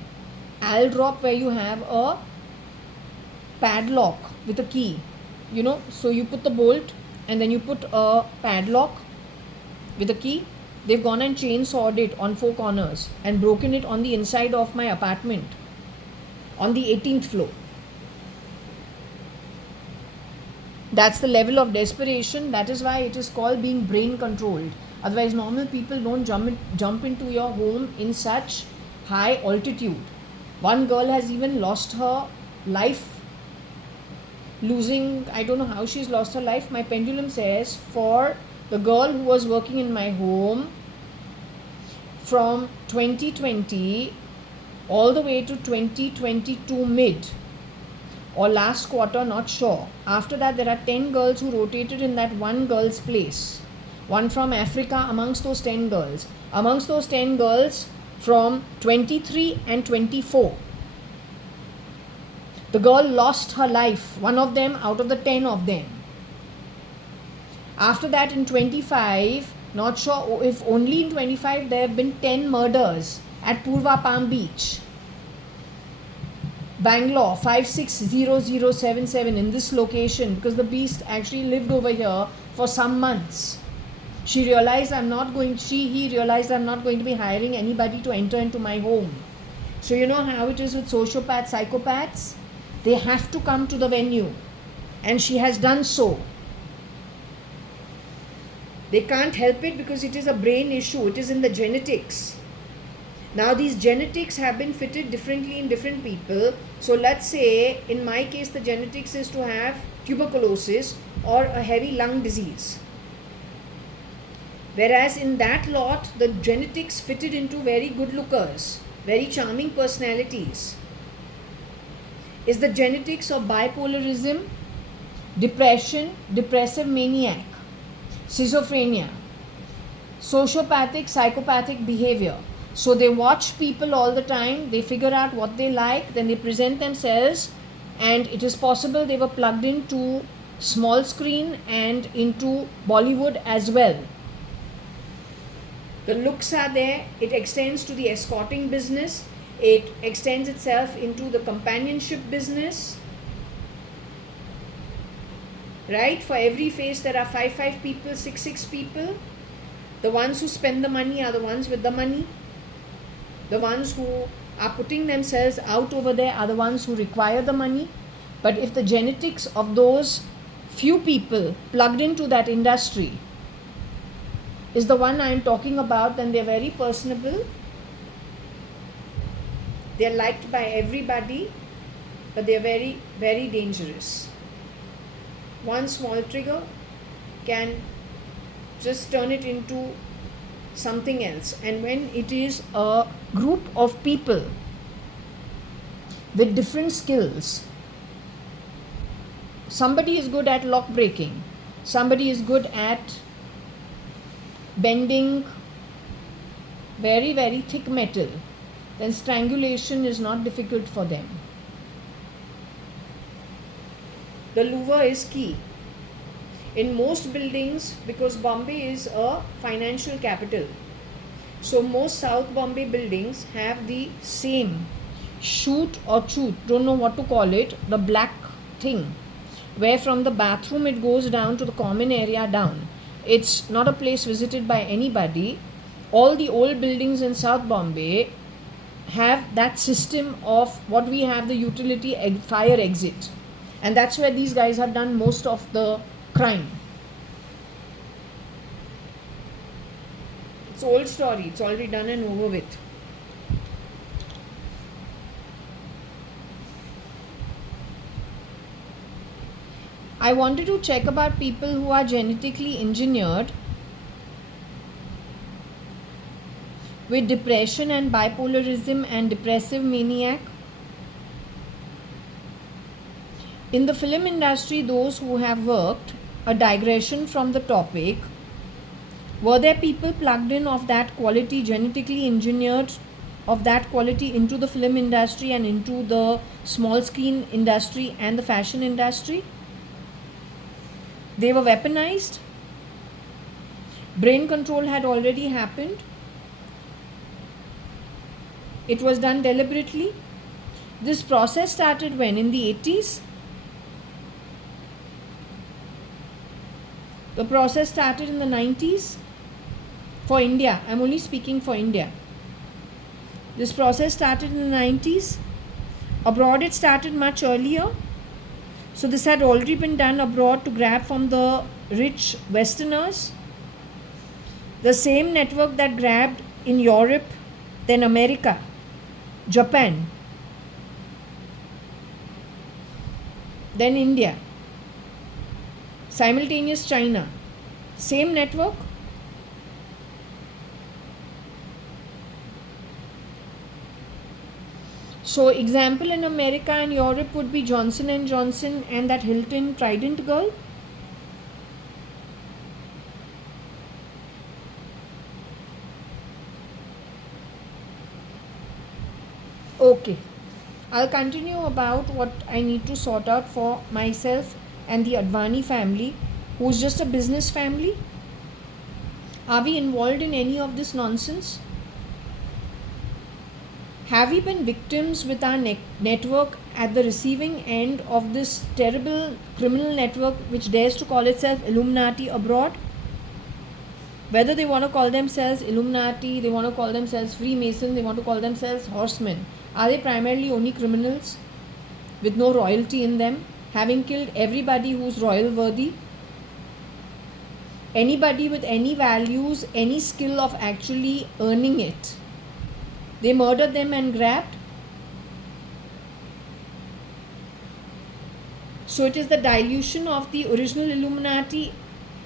I'll drop where you have a padlock with a key. So you put the bolt and then you put a padlock with a key. They've gone and chainsawed it on 4 corners and broken it on the inside of my apartment on the 18th floor. That's the level of desperation. That is why it is called being brain controlled. Otherwise, normal people don't jump into your home in such high altitude. One girl has even lost her life. I don't know how she's lost her life. My pendulum says for the girl who was working in my home from 2020 all the way to 2022 mid or last quarter, not sure. After that, there are 10 girls who rotated in that one girl's place. One from Africa amongst those 10 girls. Amongst those 10 girls from 23 and 24. The girl lost her life, one of them out of the 10 of them. After that in 25, not sure if only in 25 there have been 10 murders at Purva Palm Beach. Bangalore 560077 in this location because the beast actually lived over here for some months. He realized I'm not going to be hiring anybody to enter into my home. So you know how it is with sociopaths, psychopaths? They have to come to the venue. And she has done so. They can't help it because it is a brain issue. It is in the genetics. Now these genetics have been fitted differently in different people. So let's say in my case the genetics is to have tuberculosis or a heavy lung disease. Whereas in that lot the genetics fitted into very good lookers, very charming personalities. Is the genetics of bipolarism, depression, depressive maniac, schizophrenia, sociopathic, psychopathic behavior. So they watch people all the time, they figure out what they like, then they present themselves, and it is possible they were plugged into small screen and into Bollywood as well. The looks are there, it extends to the escorting business, it extends itself into the companionship business. Right? For every face there are 5 people, 6 people. The ones who spend the money are the ones with the money. The ones who are putting themselves out over there are the ones who require the money. But if the genetics of those few people plugged into that industry is the one I am talking about, then they are very personable. They are liked by everybody, but they are very, very dangerous. One small trigger can just turn it into something else. And when it is a group of people with different skills, somebody is good at lock breaking, somebody is good at bending very, very thick metal, then strangulation is not difficult for them. The louver is key. In most buildings, because Bombay is a financial capital, so most South Bombay buildings have the same chute or chute, don't know what to call it, the black thing, where from the bathroom it goes down to the common area down. It's not a place visited by anybody. All the old buildings in South Bombay have that system of what we have, the utility fire exit. And that's where these guys have done most of the crime. It's old story. It's already done and over with. I wanted to check about people who are genetically engineered with depression and bipolarism and depressive maniac. In the film industry, those who have worked, a digression from the topic, were there people plugged in of that quality, genetically engineered of that quality into the film industry and into the small screen industry and the fashion industry? They were weaponized. Brain control had already happened. It was done deliberately. This process started when? In the 80s? The process started in the 90s. For India, I'm only speaking for India. This process started in the 90s. Abroad it started much earlier. So this had already been done abroad to grab from the rich Westerners. The same network that grabbed in Europe, then America, Japan, then India, simultaneous China, same network. So example in America and Europe would be Johnson & Johnson and that Hilton Trident girl. Okay, I'll continue about what I need to sort out for myself and the Advani family, who's just a business family. Are we involved in any of this nonsense? Have we been victims with our network at the receiving end of this terrible criminal network which dares to call itself Illuminati abroad? Whether they want to call themselves Illuminati, they want to call themselves Freemason, they want to call themselves horsemen. Are they primarily only criminals with no royalty in them, having killed everybody who's royal worthy? Anybody with any values, any skill of actually earning it, they murdered them and grabbed. So it is the dilution of the original Illuminati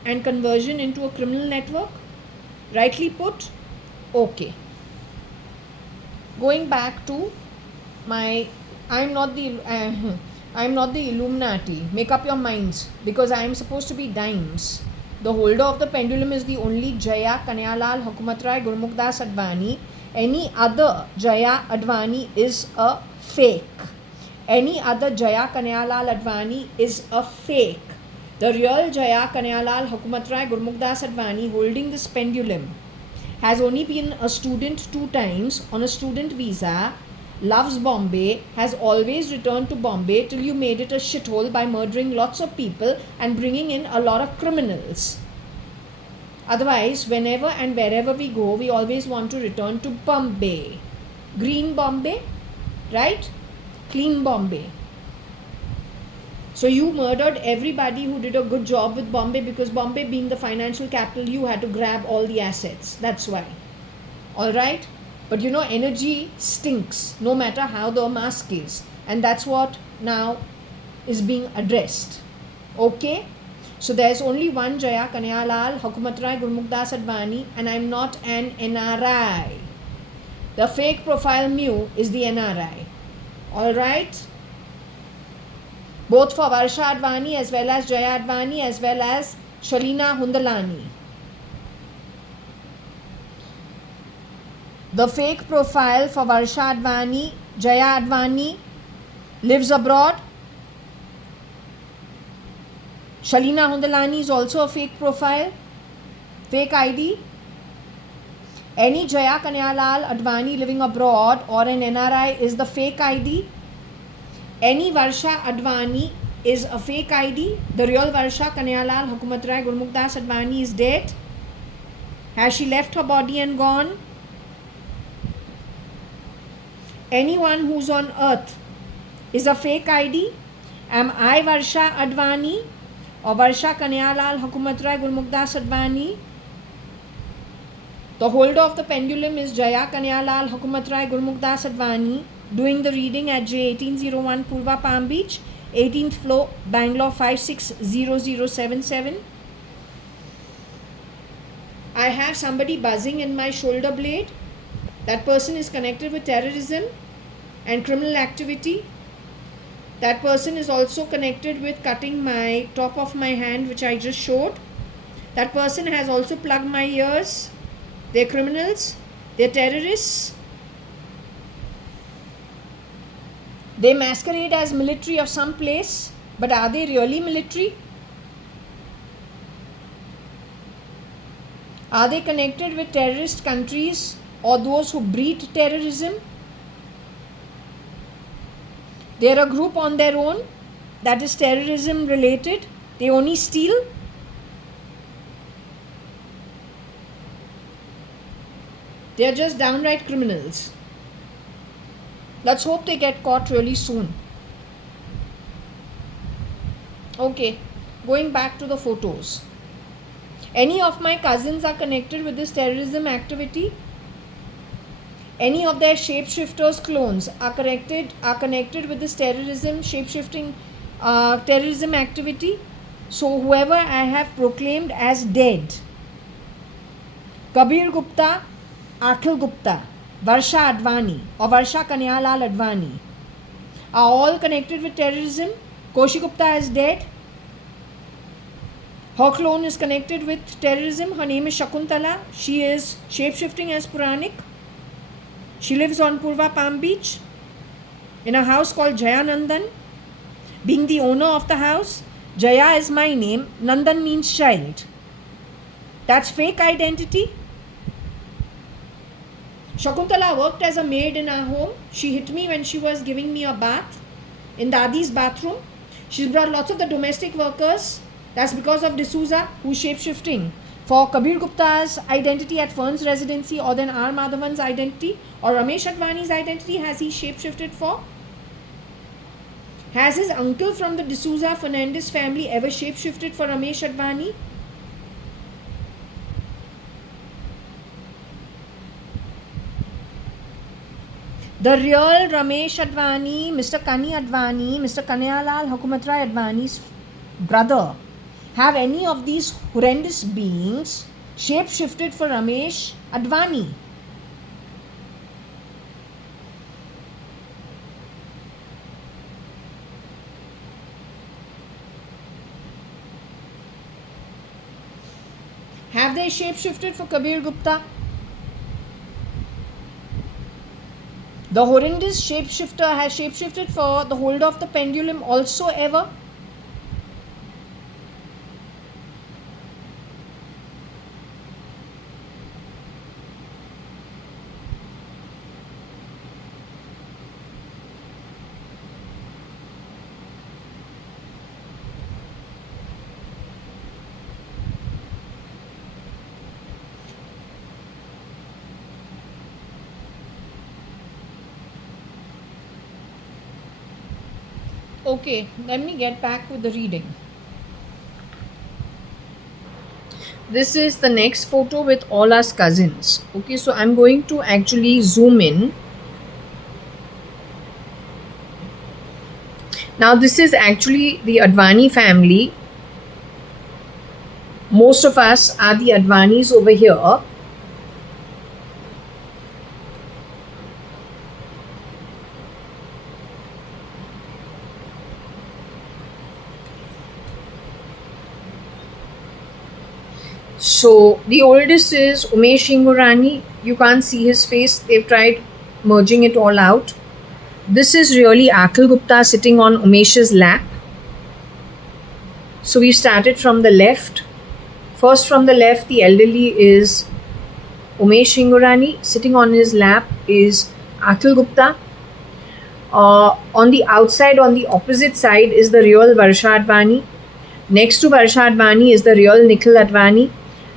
and conversion into a criminal network. Rightly put? Okay. Going back to my, I'm not the Illuminati. Make up your minds, because I am supposed to be dimes. The holder of the pendulum is the only Jaya, Kanyalal, Hukumatrai, Gurmukhdas Advani. Any other JAYA.ADVANI is a fake. Any other Jaya Kanyalal Advani is a fake. The real Jaya Kanyalal Hukumatrai Gurmukhdas Advani, holding this pendulum, has only been a student 2 times on a student visa, loves Bombay, has always returned to Bombay till you made it a shithole by murdering lots of people and bringing in a lot of criminals. Otherwise, whenever and wherever we go, we always want to return to Bombay. Green Bombay, right? Clean Bombay. So you murdered everybody who did a good job with Bombay, because Bombay being the financial capital, you had to grab all the assets. That's why. Alright? But you know, energy stinks no matter how the mask is. And that's what now is being addressed. Okay? So there's only one Jaya Kanyalal, Hukumatrai, Gurmukhdas Advani, and I'm not an NRI. The fake profile Mew is the NRI. Alright? Both for Varsha Advani as well as JAYA.ADVANI as well as Shalina Hundalani. The fake profile for Varsha Advani, JAYA.ADVANI, lives abroad. Shalina Hundalani is also a fake profile, fake ID. Any Jaya Kanyalal Advani living abroad or an NRI is the fake ID. Any Varsha Advani is a fake ID. The real Varsha Kanyalal Hukumatrai Gurmukhdas Advani is dead. Has she left her body and gone? Anyone who's on earth is a fake ID. Am I Varsha Advani or Varsha Kanyalal Hukumatrai Gurmukhdas Advani? The holder of the pendulum is Jaya Kanyalal Hukumatrai Gurmukhdas Advani, doing the reading at J1801 Purva Palm Beach. 18th floor, Bangalore 560077. I have somebody buzzing in my shoulder blade. That person is connected with terrorism and criminal activity. That person is also connected with cutting my top of my hand, which I just showed. That person has also plugged my ears. They're criminals. They're terrorists. They masquerade as military of some place, but are they really military? Are they connected with terrorist countries or those who breed terrorism? They're a group on their own that is terrorism related. They only steal. They're just downright criminals. Let's hope they get caught really soon. Okay, going back to the photos. Any of my cousins are connected with this terrorism activity? Any of their shapeshifters clones are connected with this terrorism, shapeshifting terrorism activity? So whoever I have proclaimed as dead, Kabir Gupta, Akhil Gupta, Varsha Advani or Varsha Kanyalal Advani are all connected with terrorism. Koshi Gupta is dead. Her clone is connected with terrorism. Her name is Shakuntala. She is shapeshifting as Puranik. She lives on Purva Palm Beach in a house called Jaya.ADVANI. Being the owner of the house, Jaya is my name. Nandan means child. That's fake identity. Shakuntala worked as a maid in our home. She hit me when she was giving me a bath in Dadi's bathroom. She's brought lots of the domestic workers. That's because of D'Souza, who's shapeshifting for Kabir Gupta's identity at Fern's residency, or then R. Madhavan's identity, or Ramesh Advani's identity. Has he shapeshifted for? Has his uncle from the D'Souza Fernandez family ever shapeshifted for Ramesh Advani? The real Ramesh Advani, Mr. Kani Advani, Mr. Kanyalal Hukumatrai Advani's brother, have any of these horrendous beings shapeshifted for Ramesh Advani? Have they shapeshifted for Kabir Gupta? The horrendous shapeshifter has shapeshifted for the holder of the pendulum also ever? Okay, let me get back with the reading. This is the next photo with all us cousins. Okay, so I'm going to actually zoom in. Now this is actually the Advani family. Most of us are the Advanis over here. So the oldest is Umesh Ingurani. You can't see his face. They've tried merging it all out. This is really Akhil Gupta sitting on Umesh's lap. So we started from the left. First from the left, the elderly is Umesh Ingurani. Sitting on his lap is Akhil Gupta. On the outside, on the opposite side, is the real Varsha Advani. Next to Varsha Advani is the real Nikhil Advani.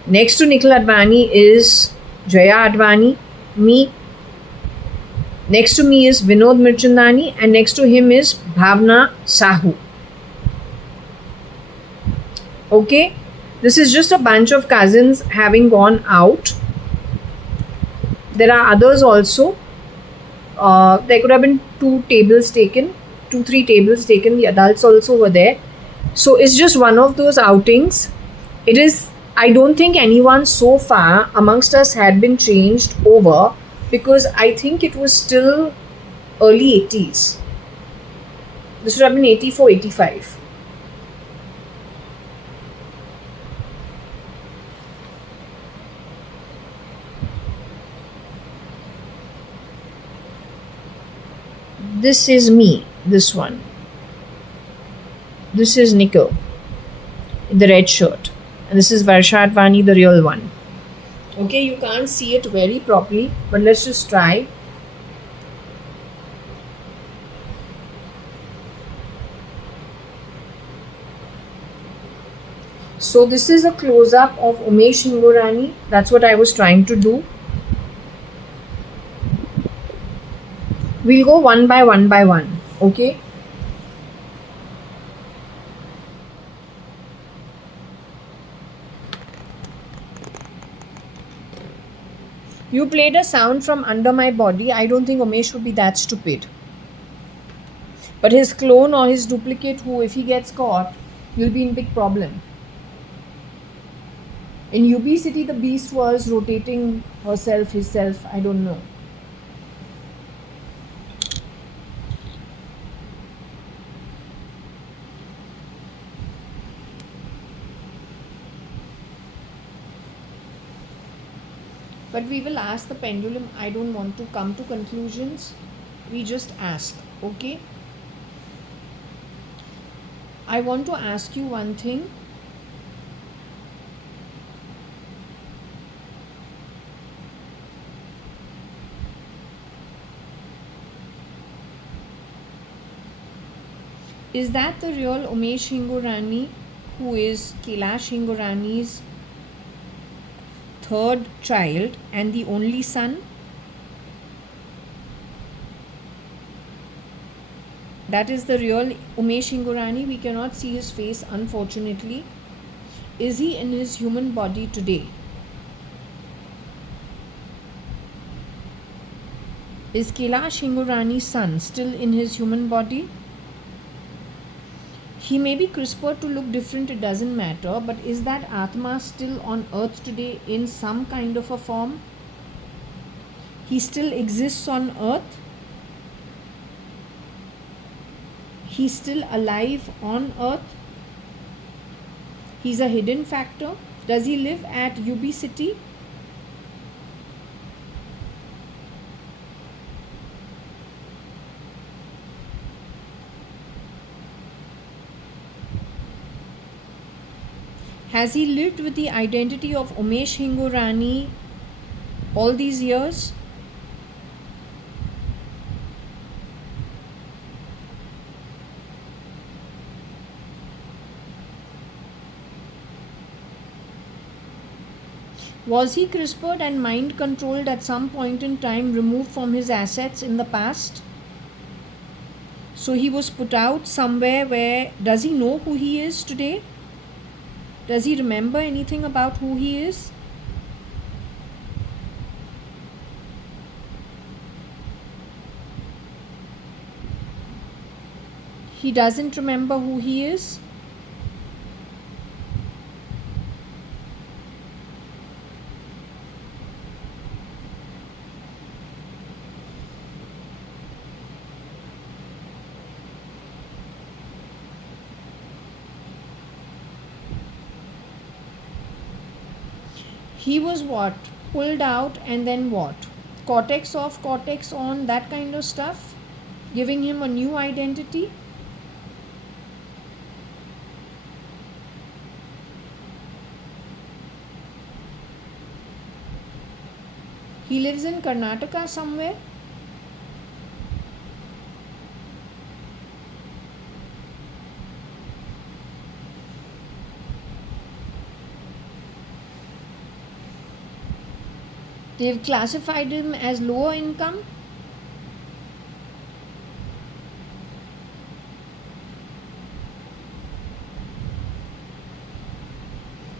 Next to Nikhil Advani is JAYA.ADVANI, me. Next to me is Vinod Mirchandani, and next to him is Bhavna Sahu. Okay, this is just a bunch of cousins having gone out. There are others also. There could have been 2 tables taken. 2-3 tables taken. The adults also were there. So it's just one of those outings. It is, I don't think anyone so far amongst us had been changed over, because I think it was still early 80s. This would have been 84, 85. This is me, this one. This is Nico, the red shirt. And this is Varsha-ADVANI, the real one. Okay, you can't see it very properly, but let's just try. So this is a close-up of Umesh Hingorani. That's what I was trying to do. We'll go one by one, okay? You played a sound from under my body. I don't think Umesh would be that stupid. But his clone or his duplicate, who, if he gets caught, you'll be in big problem. In UB City, the beast was rotating herself, himself, I don't know. But we will ask the pendulum. I don't want to come to conclusions. We just ask, okay? I want to ask you one thing. Is that the real Umesh Hingorani, who is Kailash Hingorani's third child and the only son? That is the real Umesh Hingorani. We cannot see his face, unfortunately. Is he in his human body today? Is Kailash Hingorani's son still in his human body? He may be CRISPR to look different, it doesn't matter, but is that Atma still on earth today in some kind of a form? He still exists on earth? He's still alive on earth? He's a hidden factor? Does he live at UB City? Has he lived with the identity of Umesh Hingorani all these years? Was he CRISPR'd and mind controlled at some point in time, removed from his assets in the past? So he was put out somewhere where, does he know who he is today? Does he remember anything about who he is? He doesn't remember who he is? He was what? Pulled out and then what? Cortex off, cortex on, that kind of stuff? Giving him a new identity? He lives in Karnataka somewhere? They've classified him as lower income.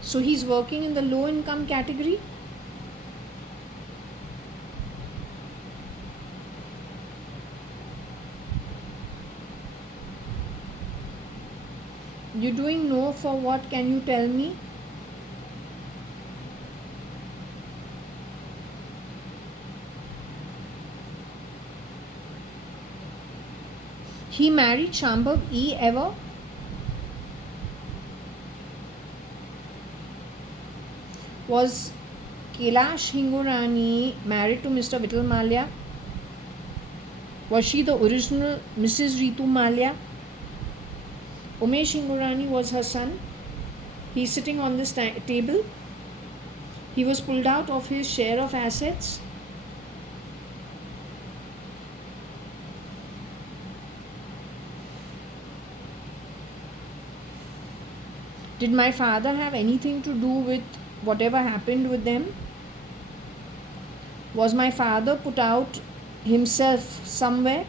So he's working in the low income category. You're doing no for what? Can you tell me? He married Shambhav E ever? Was Kailash Hingorani married to Mr. Vittal Malia? Was she the original Mrs. Ritu Malia? Umesh Hingorani was her son. He's sitting on this table. He was pulled out of his share of assets. Did my father have anything to do with whatever happened with them? Was my father put out himself somewhere?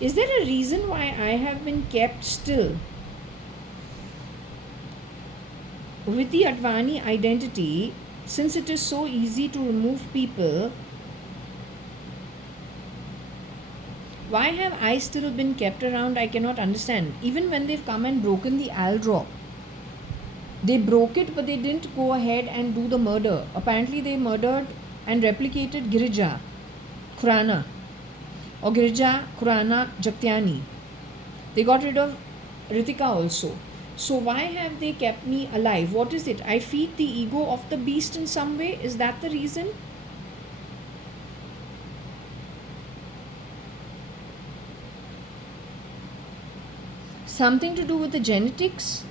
Is there a reason why I have been kept still? With the Advani identity, since it is so easy to remove people, why have I still been kept around? I cannot understand. Even when they've come and broken the Aldrop, they broke it, but they didn't go ahead and do the murder. Apparently, they murdered and replicated Girija Khurana or Girija Khurana Jaktiani. They got rid of Ritika also. So why have they kept me alive? What is it? I feed the ego of the beast in some way? Is that the reason? Something to do with the genetics?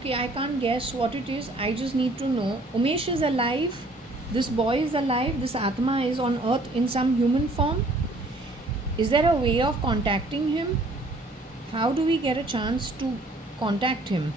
Okay, I can't guess what it is. I just need to know. Umesh is alive. This boy is alive. This Atma is on earth in some human form. Is there a way of contacting him? How do we get a chance to contact him?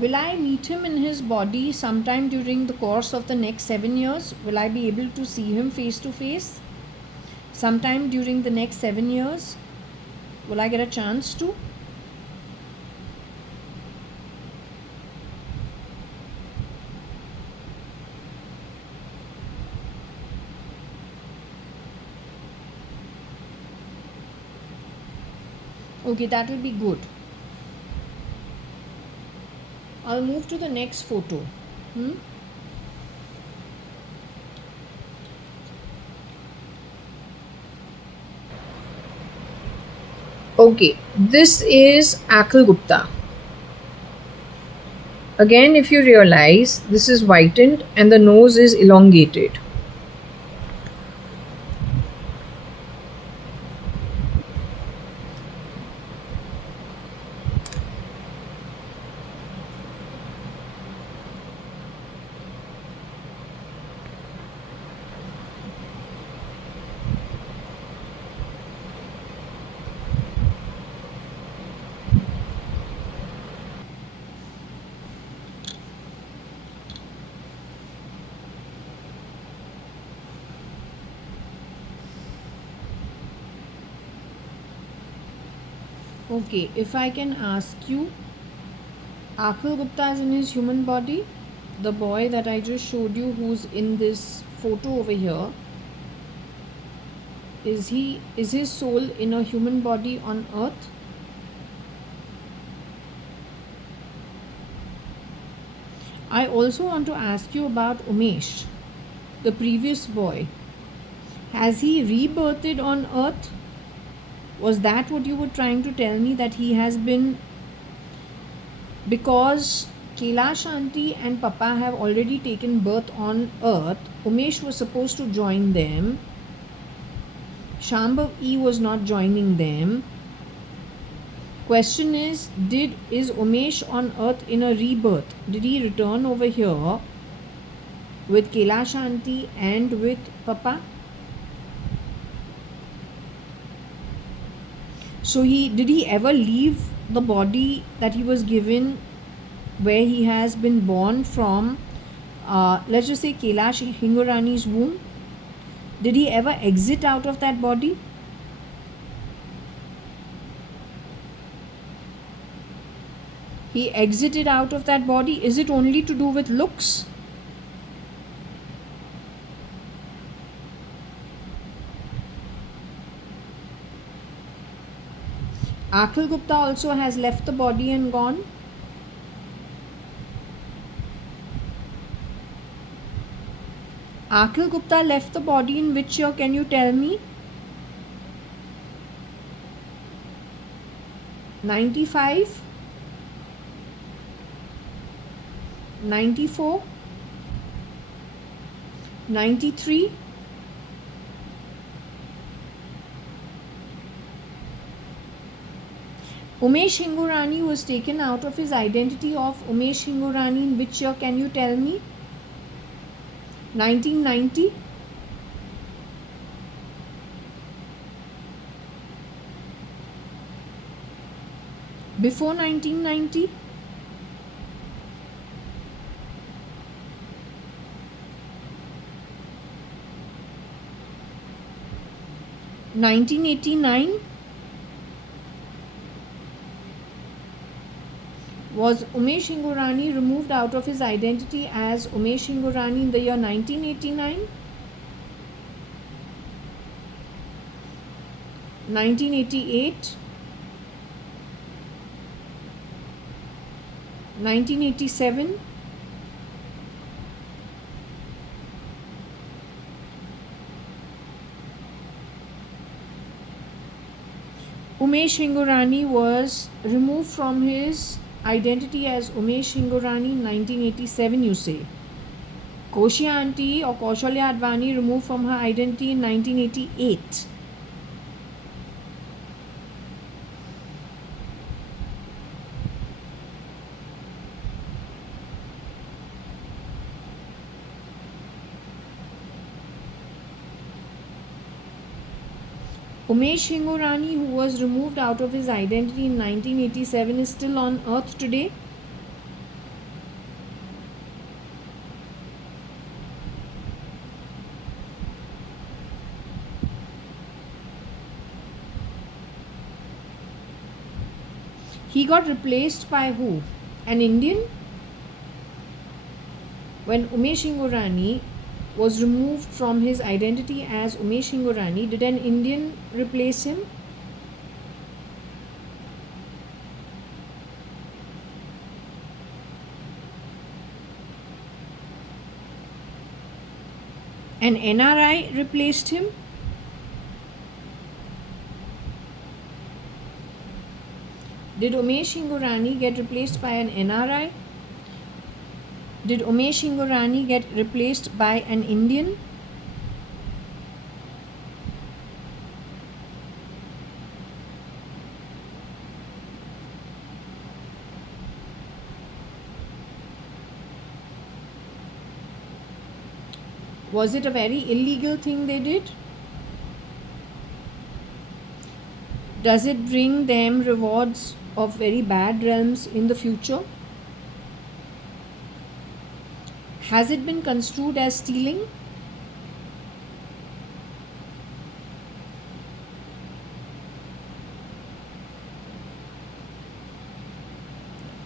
Will I meet him in his body sometime during the course of the next 7 years? Will I be able to see him face to face? Sometime during the next 7 years? Will I get a chance to? Okay, that will be good. I'll move to the next photo. Okay, this is Akhil Gupta. Again, if you realize, this is whitened and the nose is elongated. Okay, if I can ask you, Akhil Gupta is in his human body. The boy that I just showed you, who's in this photo over here, is his soul in a human body on earth? I also want to ask you about Umesh, the previous boy. Has he rebirthed on earth? Was that what you were trying to tell me, that he has been, because Kailash Aunty and Papa have already taken birth on earth, Umesh was supposed to join them. Shambhav E was not joining them. Question is Umesh on earth in a rebirth? Did he return over here with Kailash Aunty and with Papa? So did he ever leave the body that he was given, where he has been born from, let's just say Kailash Hingorani's womb? Did he ever exit out of that body? He exited out of that body. Is it only to do with looks? Akhil Gupta also has left the body and gone. Akhil Gupta left the body in which year? Can you tell me? 95? 94? 93? Umesh Hingorani was taken out of his identity of Umesh Hingorani in which year? Can you tell me? 1990? Before 1990? (1989) Was Umesh Hingorani removed out of his identity as Umesh Hingorani in the year 1989? 1988? 1987? Umesh Hingorani was removed from his identity as Umesh Hingorani in 1987, you say. Koshi Aunty or JAYA.ADVANI removed from her identity in 1988. Umesh Hingorani, who was removed out of his identity in 1987, is still on earth today. He got replaced by who? An Indian? When Umesh Hingorani was removed from his identity as Umesh Hingorani, did an Indian replace him? An NRI replaced him? Did Umesh Hingorani get replaced by an NRI? Did Umesh Hingorani get replaced by an Indian? Was it a very illegal thing they did? Does it bring them rewards of very bad realms in the future? Has it been construed as stealing?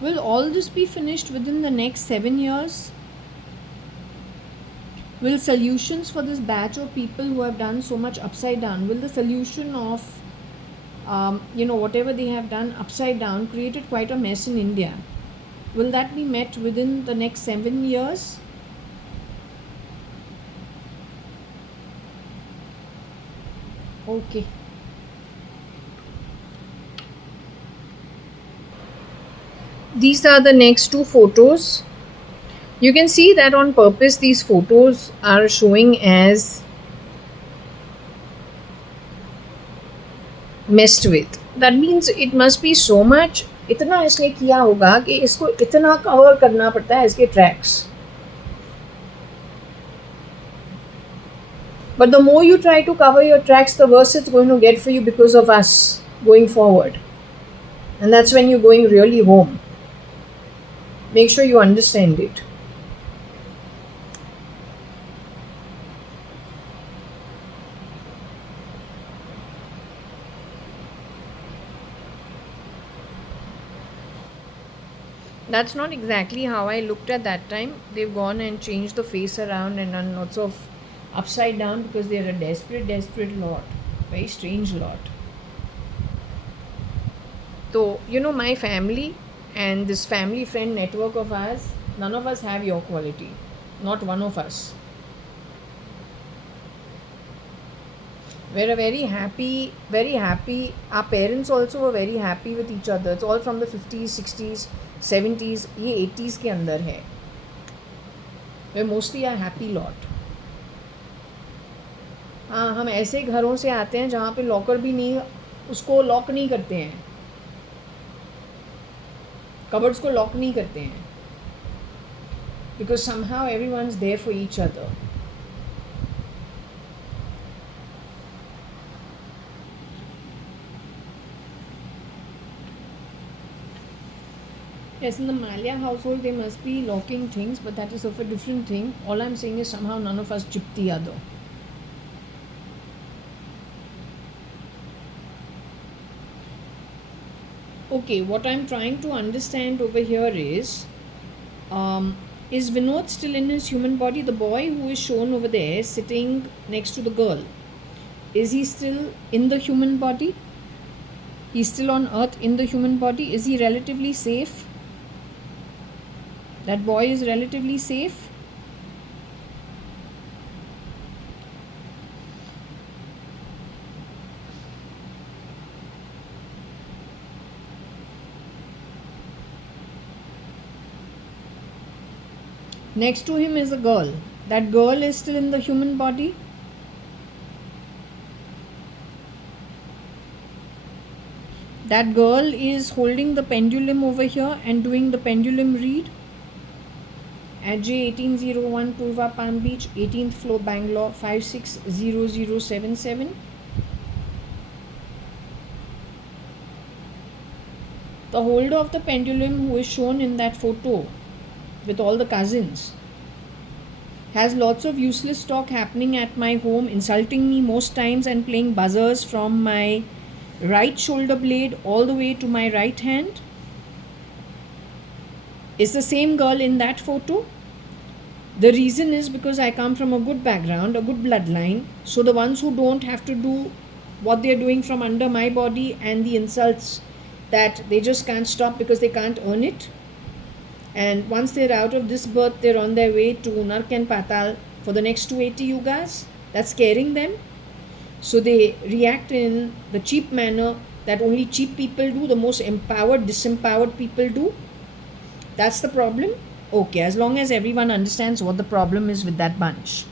Will all this be finished within the next 7 years? Will solutions for this batch of people who have done so much upside down, will the solution of whatever they have done upside down created quite a mess in India? Will that be met within the next 7 years? Okay. These are the next two photos. You can see that on purpose these photos are showing as messed with. That means it must be so much. इतना इसने किया होगा कि इसको इतना cover करना पड़ता है इसके tracks. But the more you try to cover your tracks, the worse it's going to get for you because of us going forward. And that's when you're going really home. Make sure you understand it. That's not exactly how I looked at that time. They've gone and changed the face around and done lots of upside down because they're a desperate lot. Very strange lot. So, my family and this family friend network of ours, none of us have your quality. Not one of us. We're a very happy. Our parents also were very happy with each other. It's all from the 50s, 60s, 70s, ये 80s के अंदर है. We're mostly a happy lot. हाँ, हम ऐसे घरों से आते हैं जहाँ पे लॉकर भी नहीं, उसको लॉक नहीं करते हैं, कबर्ड्स को लॉक नहीं करते हैं, because somehow everyone's there for each other. Yes, in the Malia household they must be locking things, but that is of a different thing. All I'm saying is somehow none of us chipped the other. Okay, what I'm trying to understand over here is Vinod still in his human body? The boy who is shown over there sitting next to the girl, is he still in the human body? He's still on earth in the human body. Is he relatively safe? That boy is relatively safe? Next to him is a girl. That girl is still in the human body? That girl is holding the pendulum over here and doing the pendulum read at J1801 Purva Palm Beach, 18th floor, Bangalore, 560077. The holder of the pendulum, who is shown in that photo with all the cousins, has lots of useless talk happening at my home, insulting me most times and playing buzzers from my right shoulder blade all the way to my right hand. Is the same girl in that photo? The reason is because I come from a good background, a good bloodline. So the ones who don't have to do what they're doing from under my body and the insults that they just can't stop because they can't earn it. And once they're out of this birth, they're on their way to Nark and Patal for the next 280 yugas. That's scaring them. So they react in the cheap manner that only cheap people do, the most empowered, disempowered people do. That's the problem. Okay, as long as everyone understands what the problem is with that bunch.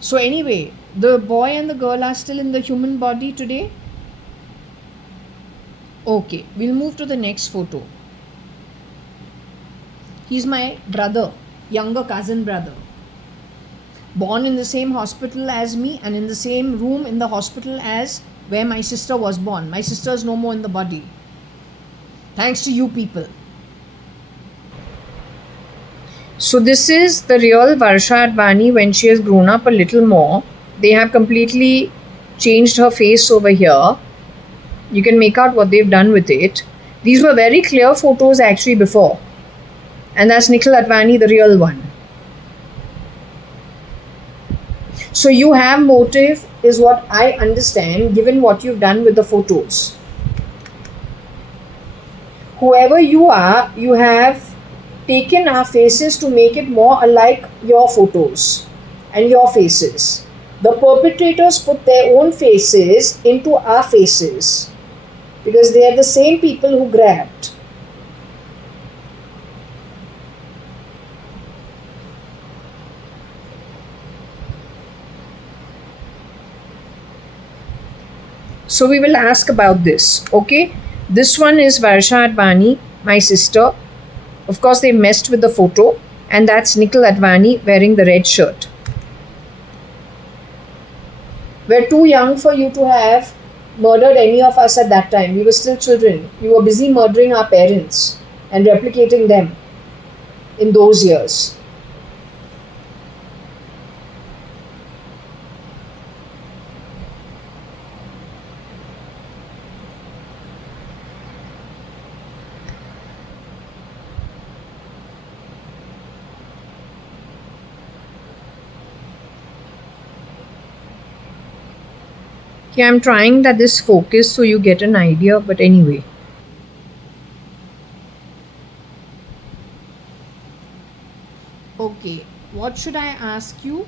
So anyway, the boy and the girl are still in the human body today. Okay, we'll move to the next photo. He's my brother, younger cousin brother. Born in the same hospital as me and in the same room in the hospital as where my sister was born. My sister is no more in the body. Thanks to you people. So this is the real Varsha.ADVANI when she has grown up a little more. They have completely changed her face over here. You can make out what they've done with it. These were very clear photos actually before. And that's Nikhil Advani, the real one. So you have motive is what I understand given what you've done with the photos. whoever you are, you have taken our faces to make it more alike your photos and your faces. The perpetrators put their own faces into our faces because they are the same people who grabbed. So we will ask about this. Okay, this one is Varsha.ADVANI, my sister. Of course, they messed with the photo, and that's Nikhil.ADVANI wearing the red shirt. We're too young for you to have murdered any of us at that time. We were still children. You were busy murdering our parents and replicating them in those years. Okay, I'm trying that this focus so you get an idea, but anyway. Okay, what should I ask you?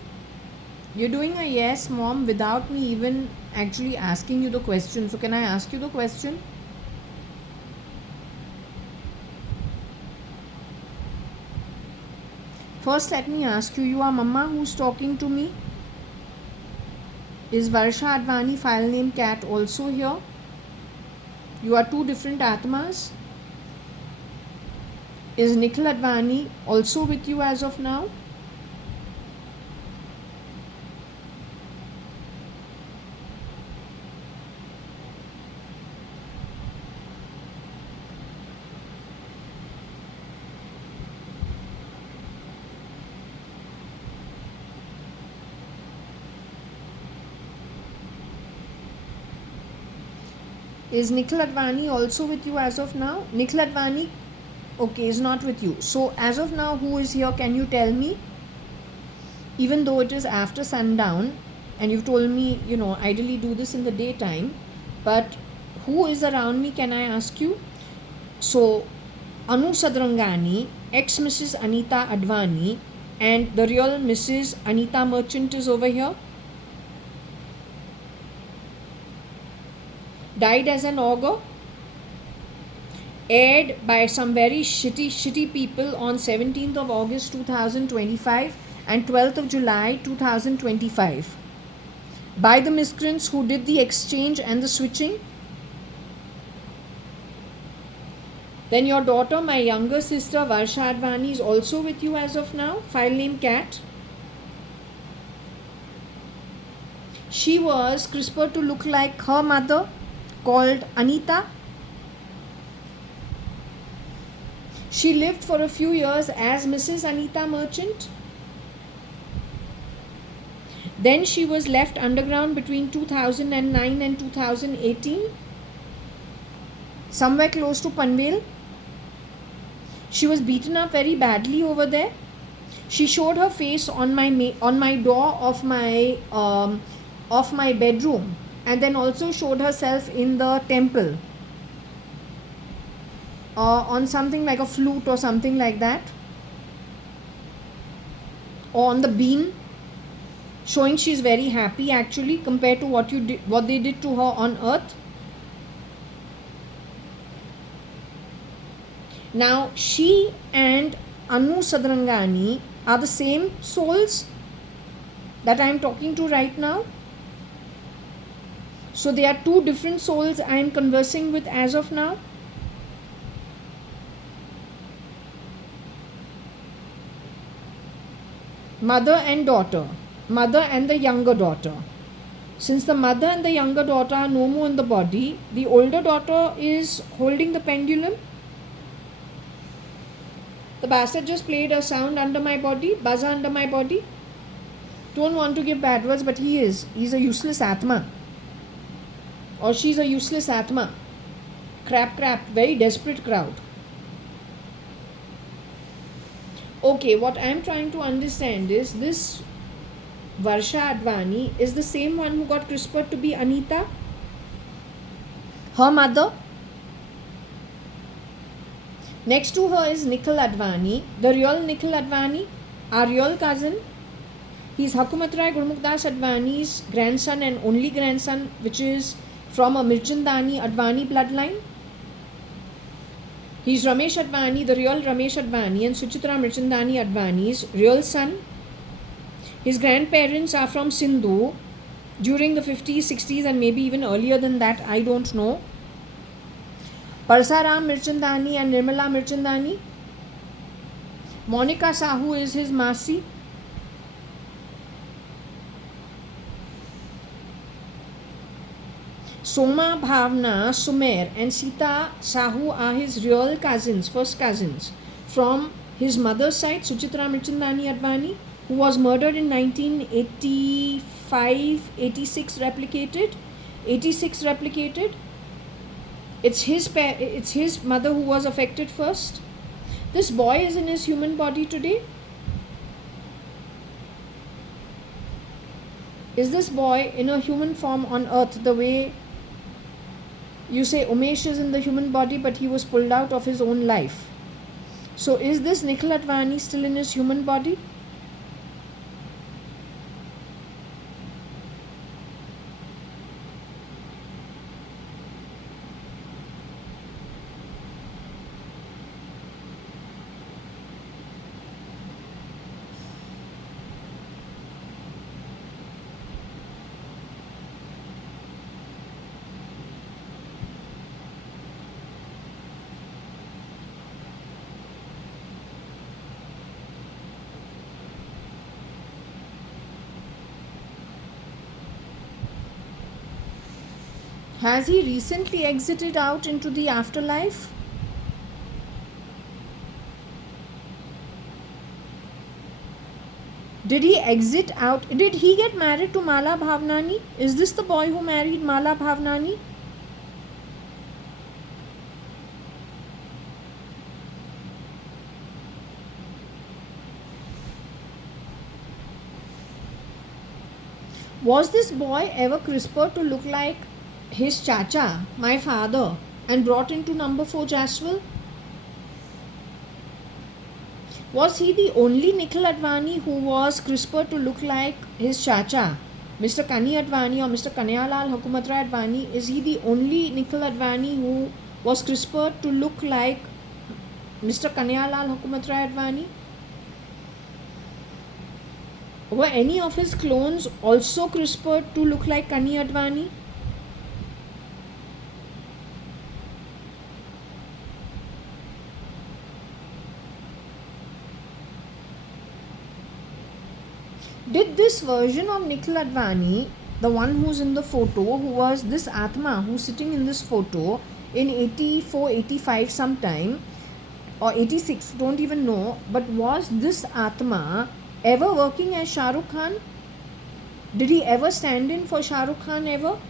You're doing a yes, mom, without me even actually asking you the question. So, can I ask you the question? First, let me ask you, you are Mama who's talking to me? Is Varsha.ADVANI file name cat also here? You are two different Atmas? Is Nikhil.ADVANI also with you as of now? Is Nikhil.ADVANI also with you as of now? Nikhil.ADVANI, okay, is not with you. So, as of now, who is here? Can you tell me? Even though it is after sundown, and you've told me, ideally do this in the daytime, but who is around me? Can I ask you? So, Anu Sadrangani, ex Mrs. Aneeta Advani, and the real Mrs. Aneeta Merchant is over here. Died as an augur, aired by some very shitty people on 17th of August 2025 and 12th of July 2025 by the miscreants who did the exchange and the switching. Then your daughter, my younger sister Varsha.ADVANI, is also with you as of now, file name cat. She was CRISPR to look like her mother, called Aneeta. She lived for a few years as Mrs. Aneeta Merchant. Then she was left underground between 2009 and 2018, somewhere close to Panvel. She was beaten up very badly over there. She showed her face on my door of my bedroom, and then also showed herself in the temple on something like a flute or something like that, or on the beam, showing she's very happy actually compared to what they did to her on earth. Now she and Anu Sadrangani are the same souls that I am talking to right now. So they are two different souls I am conversing with as of now. Mother and daughter, mother and the younger daughter. Since the mother and the younger daughter are no more in the body, the older daughter is holding the pendulum. The bastard just played a sound under my body, buzzer under my body. Don't want to give bad words, but he's a useless Atma. Or she's a useless Atma. Crap, very desperate crowd. Okay, what I'm trying to understand is this Varsha.ADVANI is the same one who got CRISPR to be Aneeta, her mother. Next to her is Nikhil Advani, the real Nikhil Advani, our real cousin. He's Hukumat Rai Gurmukh Advani's grandson and only grandson, which is from a Mirchandani Advani bloodline. He's Ramesh Advani, the real Ramesh Advani, and Suchitra Mirchandani Advani's real son. His grandparents are from Sindhu during the 50s, 60s, and maybe even earlier than that, I don't know. Parsaram Mirchandani and Nirmala Mirchandani. Monica Sahu is his Masi. Soma, Bhavna, Sumer and Sita Sahu are his real cousins, first cousins, from his mother's side, Suchitra Mirchandani Advani, who was murdered in 1985, 86 replicated. It's his mother who was affected first. This boy is in his human body today. Is this boy in a human form on earth, the way you say Umesh is in the human body but he was pulled out of his own life? So is this Nikhil Advani still in his human body? Has he recently exited out into the afterlife? Did he exit out? Did he get married to Mala Bhavnani? Is this the boy who married Mala Bhavnani? Was this boy ever CRISPR to look like his chacha, my father, and brought into number 4 Jaswal? Was he the only Nikhil Advani who was CRISPR to look like his chacha, Mr. Kani Advani or Mr. Kanyalal Hukumatra Advani? Is he the only Nikhil Advani who was CRISPR to look like Mr. Kanyalal Hukumatra Advani? Were any of his clones also CRISPR to look like Kani Advani? Did this version of Nikhil Advani, the one who's in the photo, who was this Atma who's sitting in this photo in 84, 85 sometime, or 86, don't even know, but was this Atma ever working as Shah Rukh Khan? Did he ever stand in for Shah Rukh Khan ever?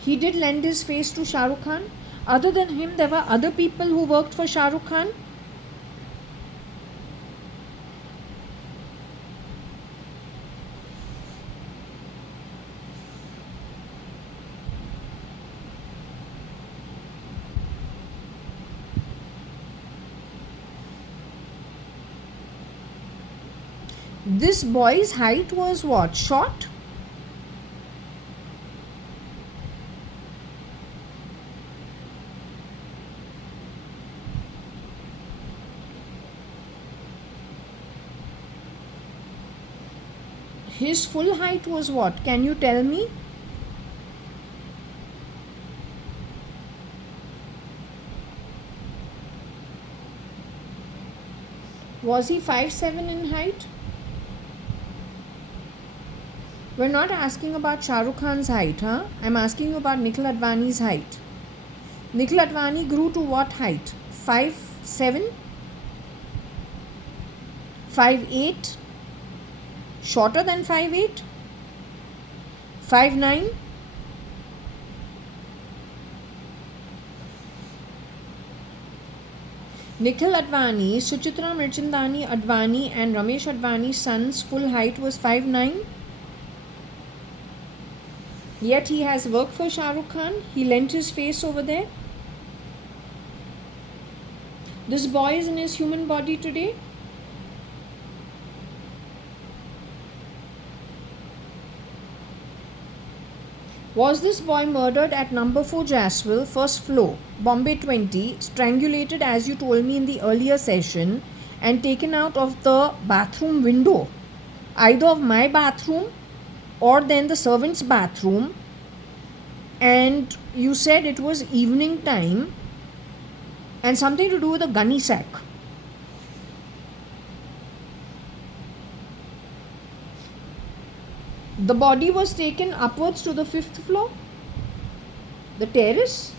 He did lend his face to Shah Rukh Khan. Other than him, there were other people who worked for Shah Rukh Khan. This boy's height was what? Short? His full height was what? Can you tell me? Was he 5'7" in height? We're not asking about Shah Rukh Khan's height, huh? I'm asking you about Nikhil Advani's height. Nikhil Advani grew to what height? 5'7"? 5'8"? Shorter than 5'8"? 5'9"? Nikhil Advani, Suchitra Mirchandani Advani and Ramesh Advani's son's full height was 5'9". Yet he has worked for Shah Rukh Khan. He lent his face over there. This boy is in his human body today. Was this boy murdered at number 4 Jaswell, first floor, Bombay 20, strangulated as you told me in the earlier session, and taken out of the bathroom window, either of my bathroom or then the servant's bathroom, and you said it was evening time and something to do with a gunny sack. The body was taken upwards to the 5th floor, the terrace.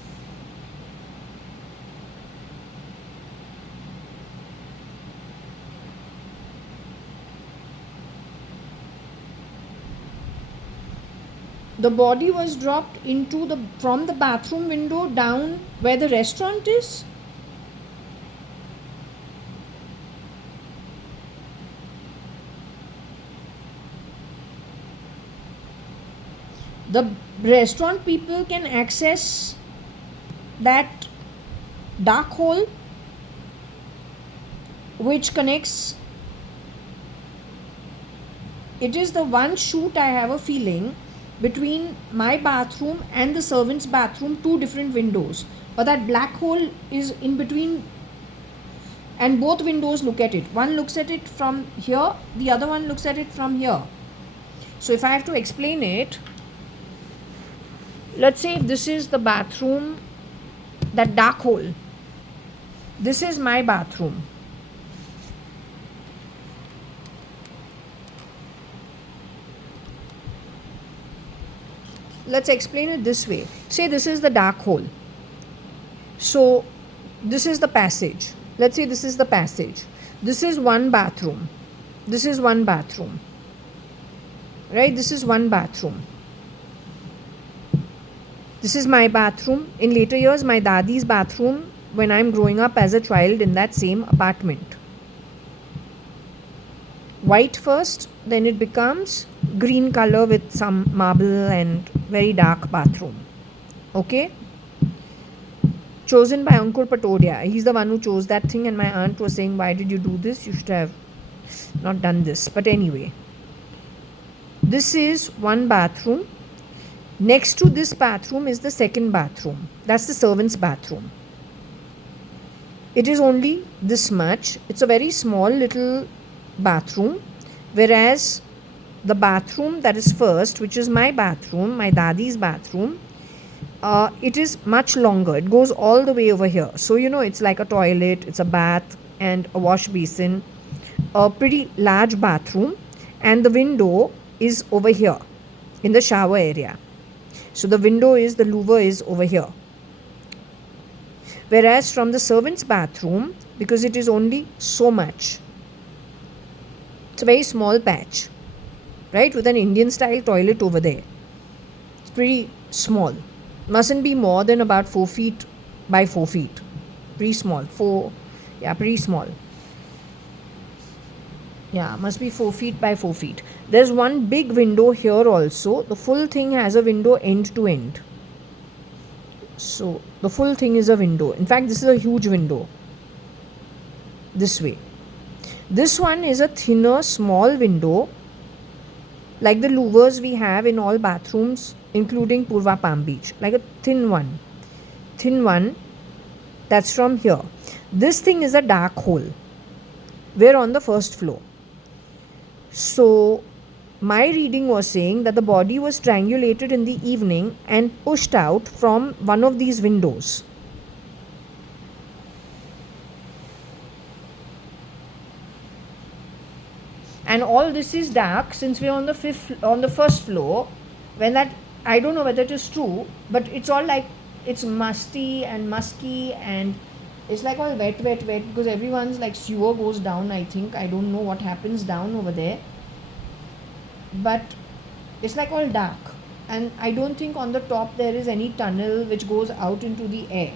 The body was dropped from the bathroom window down where the restaurant is. The restaurant people can access that dark hole which connects. It is the one chute, I have a feeling, between my bathroom and the servant's bathroom, 2 different windows. But that black hole is in between, and both windows look at it. One looks at it from here, the other one looks at it from here. So if I have to explain it, let's say if this is the bathroom, that dark hole, this is my bathroom. Let's explain it this way. Say this is the dark hole. So this is the passage. Let's say this is the passage. This is one bathroom. This is one bathroom. Right? This is one bathroom. This is my bathroom. In later years, my dadi's bathroom when I'm growing up as a child in that same apartment. White first, then it becomes green color with some marble and very dark bathroom. Okay? Chosen by Ankur Patodia. He's the one who chose that thing, and my aunt was saying, why did you do this? You should have not done this. But anyway, this is one bathroom. Next to this bathroom is the second bathroom. That's the servant's bathroom. It is only this much. It's a very small little bathroom, whereas the bathroom that is first, which is my bathroom, my dadi's bathroom, it is much longer. It goes all the way over here. So it's like a toilet, it's a bath and a wash basin, a pretty large bathroom, and the window is over here in the shower area. So the window is, the louver is over here. Whereas from the servant's bathroom, because it is only so much, it's a very small patch, right, with an Indian style toilet over there. It's pretty small. Mustn't be more than about 4 feet by 4 feet. Pretty small. Pretty small. Yeah, must be 4 feet by 4 feet. There's one big window here also. The full thing has a window end to end. So the full thing is a window. In fact, this is a huge window. This way. This one is a thinner, small window, like the louvers we have in all bathrooms, including Purva Palm Beach. Like a thin one. Thin one. That's from here. This thing is a dark hole. We're on the first floor. So my reading was saying that the body was strangulated in the evening and pushed out from one of these windows. And all this is dark since we're on the first floor. When that, I don't know whether it is true, but it's all like, it's musty and musky, and it's like all wet because everyone's like sewer goes down, I think. I don't know what happens down over there. But it's like all dark. And I don't think on the top there is any tunnel which goes out into the air.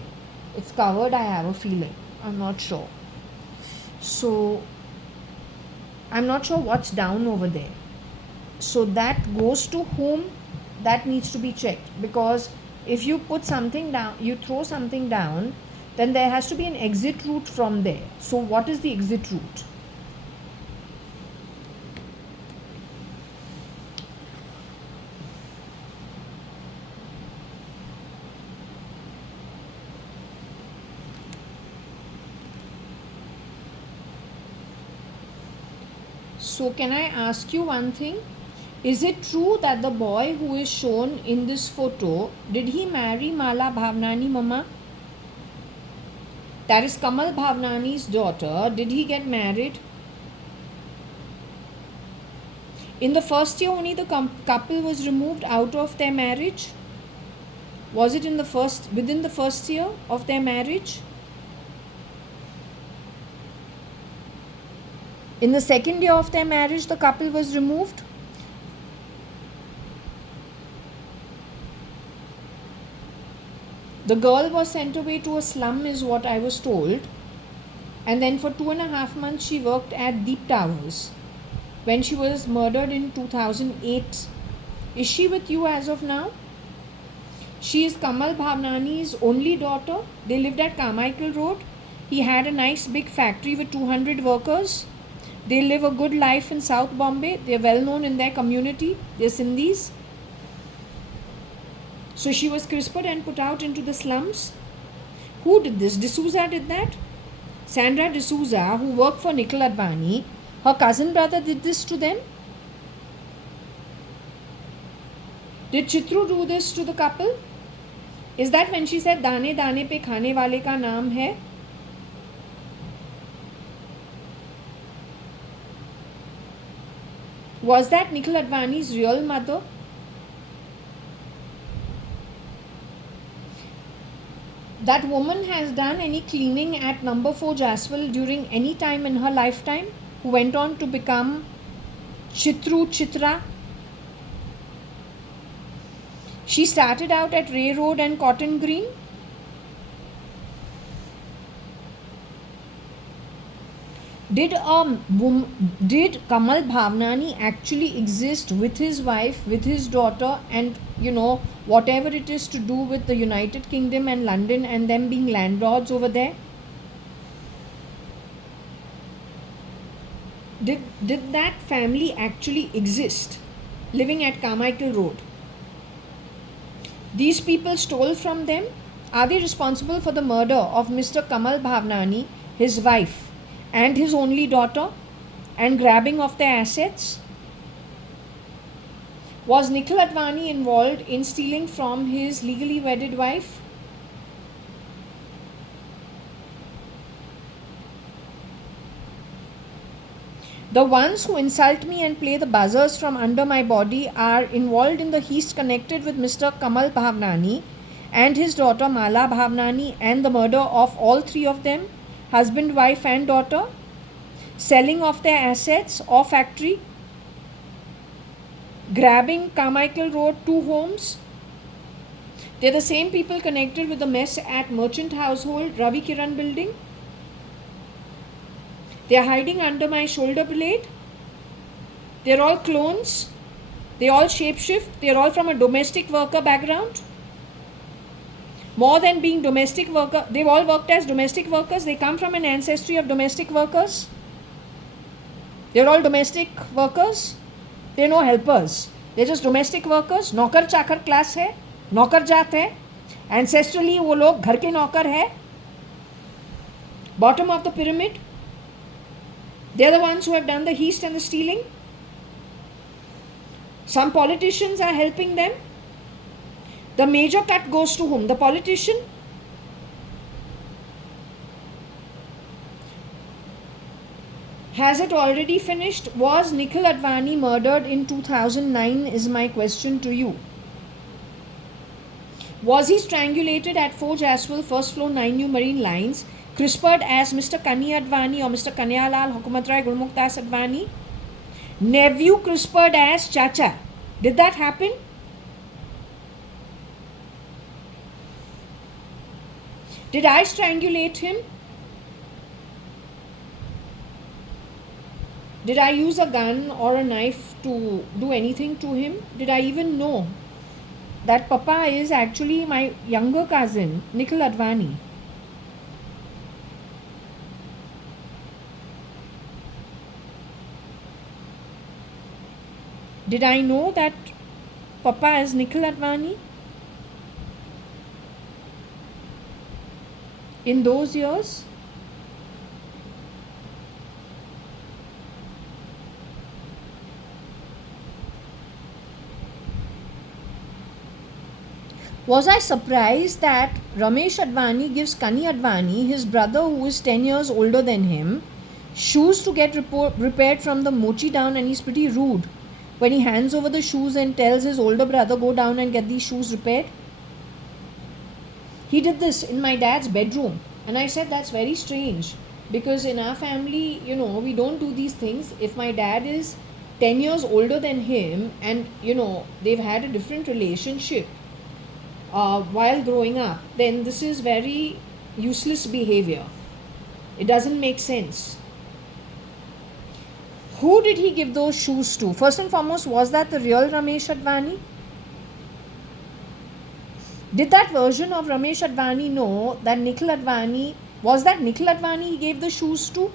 It's covered, I have a feeling. I'm not sure. So I'm not sure what's down over there. So that goes to whom? that needs to be checked, because if you put something down, you throw something down, then there has to be an exit route from there. So what is the exit route? So can I ask you one thing? Is it true that the boy who is shown in this photo, did he marry Mala Bhavnani, Mama? That is Kamal Bhavnani's daughter. Did he get married? In the first year only the couple was removed out of their marriage? Was it within the first year of their marriage? In the second year of their marriage, the couple was removed? The girl was sent away to a slum, is what I was told. And then for 2.5 months, she worked at Deep Towers when she was murdered in 2008. Is she with you as of now? She is Kamal Bhavnani's only daughter. They lived at Carmichael Road. He had a nice big factory with 200 workers. They live a good life in South Bombay. They are well known in their community. They are Sindhis. So she was crisped and put out into the slums. Who did this? D'Souza did that? Sandra D'Souza, who worked for Nikhil Advani, her cousin brother did this to them? Did Chitru do this to the couple? Is that when she said, Dane Dane pe khane wale ka naam hai? Was that Nikhil Advani's real mother? That woman has done any cleaning at number 4 Jaswal during any time in her lifetime, who went on to become Chitra? She started out at Ray Road and Cotton Green. Did Kamal Bhavnani actually exist with his wife, with his daughter, and whatever it is to do with the United Kingdom and London and them being landlords over there? Did that family actually exist, living at Carmichael Road? These people stole from them. Are they responsible for the murder of Mr. Kamal Bhavnani, his wife, and his only daughter, and grabbing of their assets? Was Nikhil Advani involved in stealing from his legally wedded wife? The ones who insult me and play the buzzers from under my body are involved in the heist connected with Mr. Kamal Bhavnani and his daughter Mala Bhavnani, and the murder of all three of them, husband, wife and daughter, selling of their assets or factory, grabbing Carmichael Road 2 homes. They're the same people connected with the mess at Merchant Household, Ravi Kiran building. They're hiding under my shoulder blade. They're all clones. They all shapeshift. They're all from a domestic worker background. More than being domestic worker, they've all worked as domestic workers. They come from an ancestry of domestic workers. They're all domestic workers. They're no helpers. They're just domestic workers. नौकर चाकर class है, नौकर जात है. Ancestrally वो लोग घर के नौकर है. Bottom of the pyramid. They're the ones who have done the heist and the stealing. Some politicians are helping them. The major cut goes to whom? The politician? Has it already finished? Was Nikhil Advani murdered in 2009 is my question to you. Was he strangulated at 4 Jaswal, first floor, 9 New Marine Lines, crisped as Mr. Kani Advani or Mr. Kanyalal Hukumat Rai Gurmukdas Advani? Nephew crisped as Chacha. Did that happen? Did I strangulate him? Did I use a gun or a knife to do anything to him? Did I even know that Papa is actually my younger cousin, Nikhil Advani. Did I know that Papa is Nikhil Advani in those years? Was I surprised that Ramesh Advani gives Kani Advani, his brother who is 10 years older than him, shoes to get repaired from the mochi down, and he's pretty rude when he hands over the shoes and tells his older brother, go down and get these shoes repaired? He did this in my dad's bedroom, and I said that's very strange, because in our family, we don't do these things. If my dad is 10 years older than him and they've had a different relationship while growing up, then this is very useless behavior. It doesn't make sense. Who did he give those shoes to? First and foremost, was that the real Ramesh Advani? Did that version of Ramesh Advani know that Nikhil Advani, was that Nikhil Advani he gave the shoes to?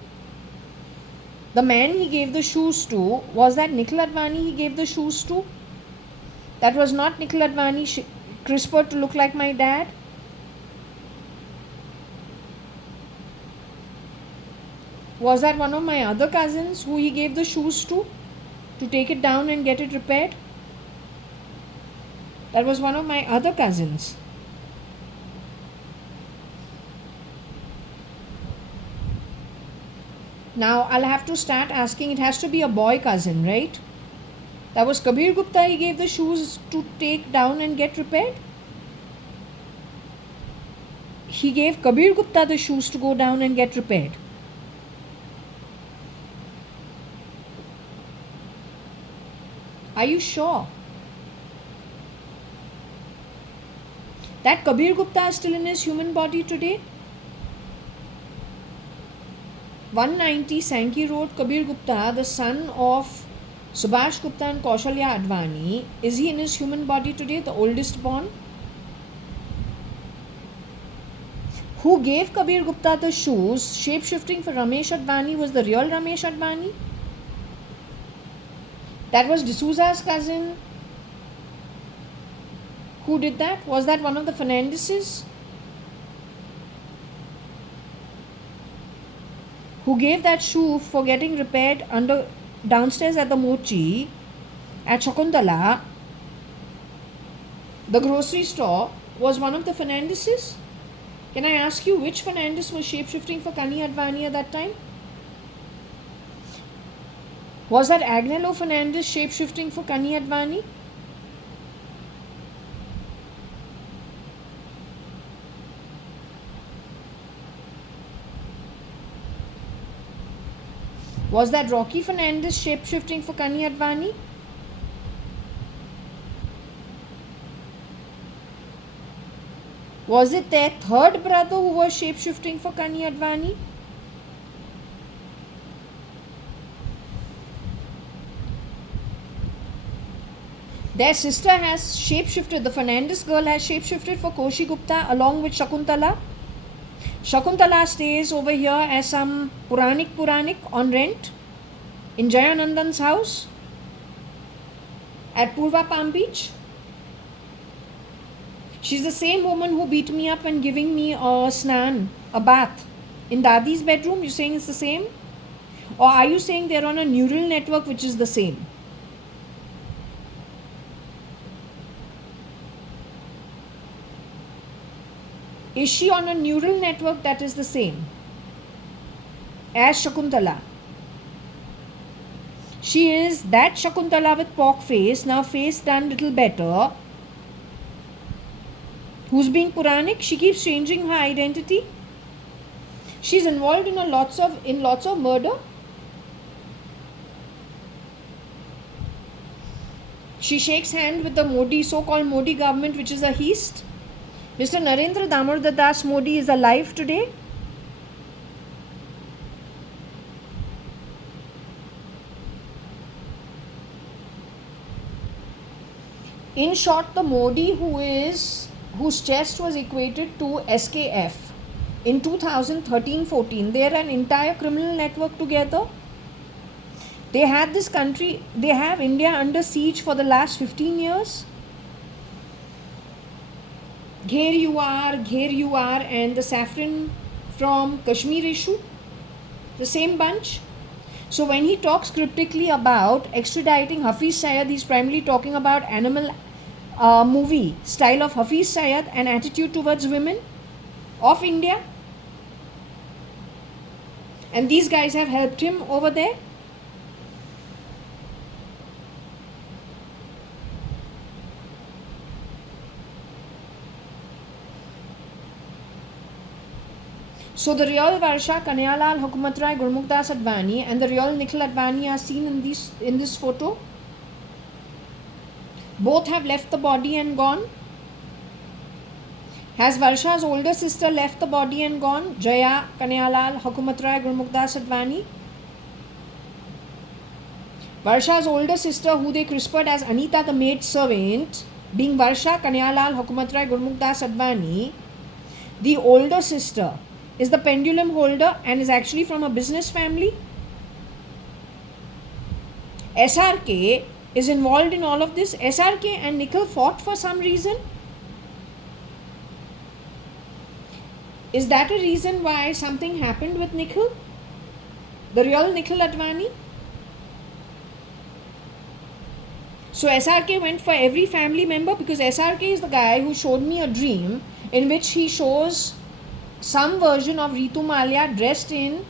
The man he gave the shoes to, was that Nikhil Advani he gave the shoes to? That was not Nikhil Advani CRISPR to look like my dad? Was that one of my other cousins who he gave the shoes to take it down and get it repaired? That was one of my other cousins. Now I'll have to start asking, it has to be a boy cousin, right? That was Kabir Gupta he gave the shoes to take down and get repaired? He gave Kabir Gupta the shoes to go down and get repaired. Are you sure? That Kabir Gupta is still in his human body today? 190 Sankey Road, Kabir Gupta, the son of Subhash Gupta and Kaushalya Advani, is he in his human body today, the oldest born? Who gave Kabir Gupta the shoes, shape-shifting for Ramesh Advani, was the real Ramesh Advani? That was D'Souza's cousin. Who did that? Was that one of the Fernandeses? Who gave that shoe for getting repaired downstairs at the Mochi at Shakuntala, the grocery store, was one of the Fernandeses? Can I ask you, which Fernandes was shape-shifting for Kani Advani at that time? Was that Agnello Fernandes shape-shifting for Kani Advani? Was that Rocky Fernandes shape-shifting for Kani Advani? Was it their third brother who was shape-shifting for Kani Advani? Their sister has shape-shifted, the Fernandes girl has shape-shifted for Koshi Gupta along with Shakuntala. Shakuntala stays over here as some Puranik on rent in Jayanandan's house at Purva Palm Beach. She's the same woman who beat me up and giving me a bath in Dadi's bedroom. You're saying it's the same? Or are you saying they're on a neural network which is the same? Is she on a neural network that is the same as Shakuntala? She is that Shakuntala with pork face, now face done little better, who's being Puranik. She keeps changing her identity. She's involved in lots of murder. She shakes hand with the Modi, so-called Modi government, which is a heist. Mr. Narendra Damodar Das Modi is alive today. In short, the Modi whose chest was equated to SKF in 2013-14, they're an entire criminal network together. They had this country, they have India under siege for the last 15 years. Here you are, and the saffron from Kashmir issue, the same bunch. So when he talks cryptically about extraditing Hafiz Syed, he's primarily talking about animal movie style of Hafiz Syed and attitude towards women of India. And these guys have helped him over there. So the real Varsha, Kanhayalal Hukumat Rai, Gurmukh Das Advani, and the real Nikhil Advani are seen in this photo. Both have left the body and gone. Has Varsha's older sister left the body and gone? Jaya, Kanhayalal Hukumat Rai, Gurmukh Das Advani. Varsha's older sister, who they CRISPR'd as Aneeta the maid servant, being Varsha, Kanhayalal Hukumat Rai, Gurmukh Das Advani, the older sister is the pendulum holder and is actually from a business family. SRK is involved in all of this. SRK and Nikhil fought for some reason. Is that a reason why something happened with Nikhil? The real Nikhil Advani? So SRK went for every family member, because SRK is the guy who showed me a dream in which he shows some version of Ritu Malia dressed in,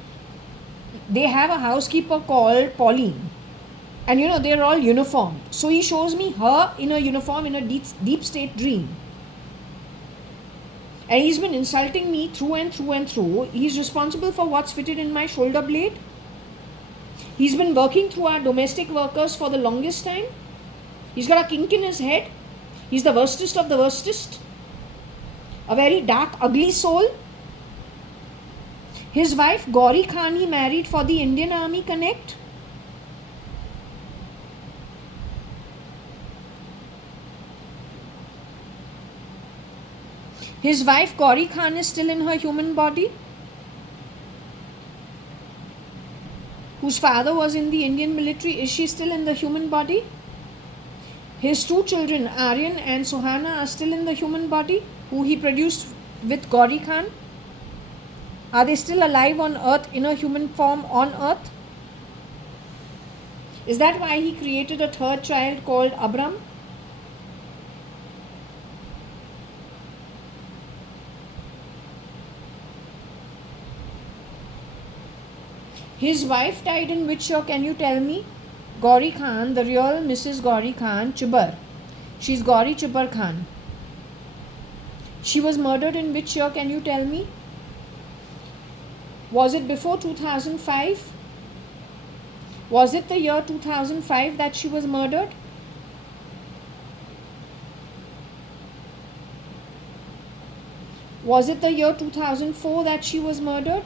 they have a housekeeper called Pauline, and they're all uniformed. So he shows me her in a uniform in a deep state dream, and he's been insulting me through and through and through. He's responsible for what's fitted in my shoulder blade. He's been working through our domestic workers for the longest time. He's got a kink in his head. He's the worstest of the worstest, a very dark, ugly soul. His wife Gauri Khan he married for the Indian Army Connect. His wife Gauri Khan is still in her human body, whose father was in the Indian military. Is she still in the human body? His two children, Aryan and Suhana, are still in the human body, who he produced with Gauri Khan. Are they still alive on earth in a human form on earth? Is that why he created a third child called Abram? His wife died in which year, can you tell me? Gauri Khan, the real Mrs. Gauri Khan, Chibar. She's Gauri Chibar Khan. She was murdered in which year, can you tell me? Was it before 2005? Was it the year 2005 that she was murdered? Was it the year 2004 that she was murdered?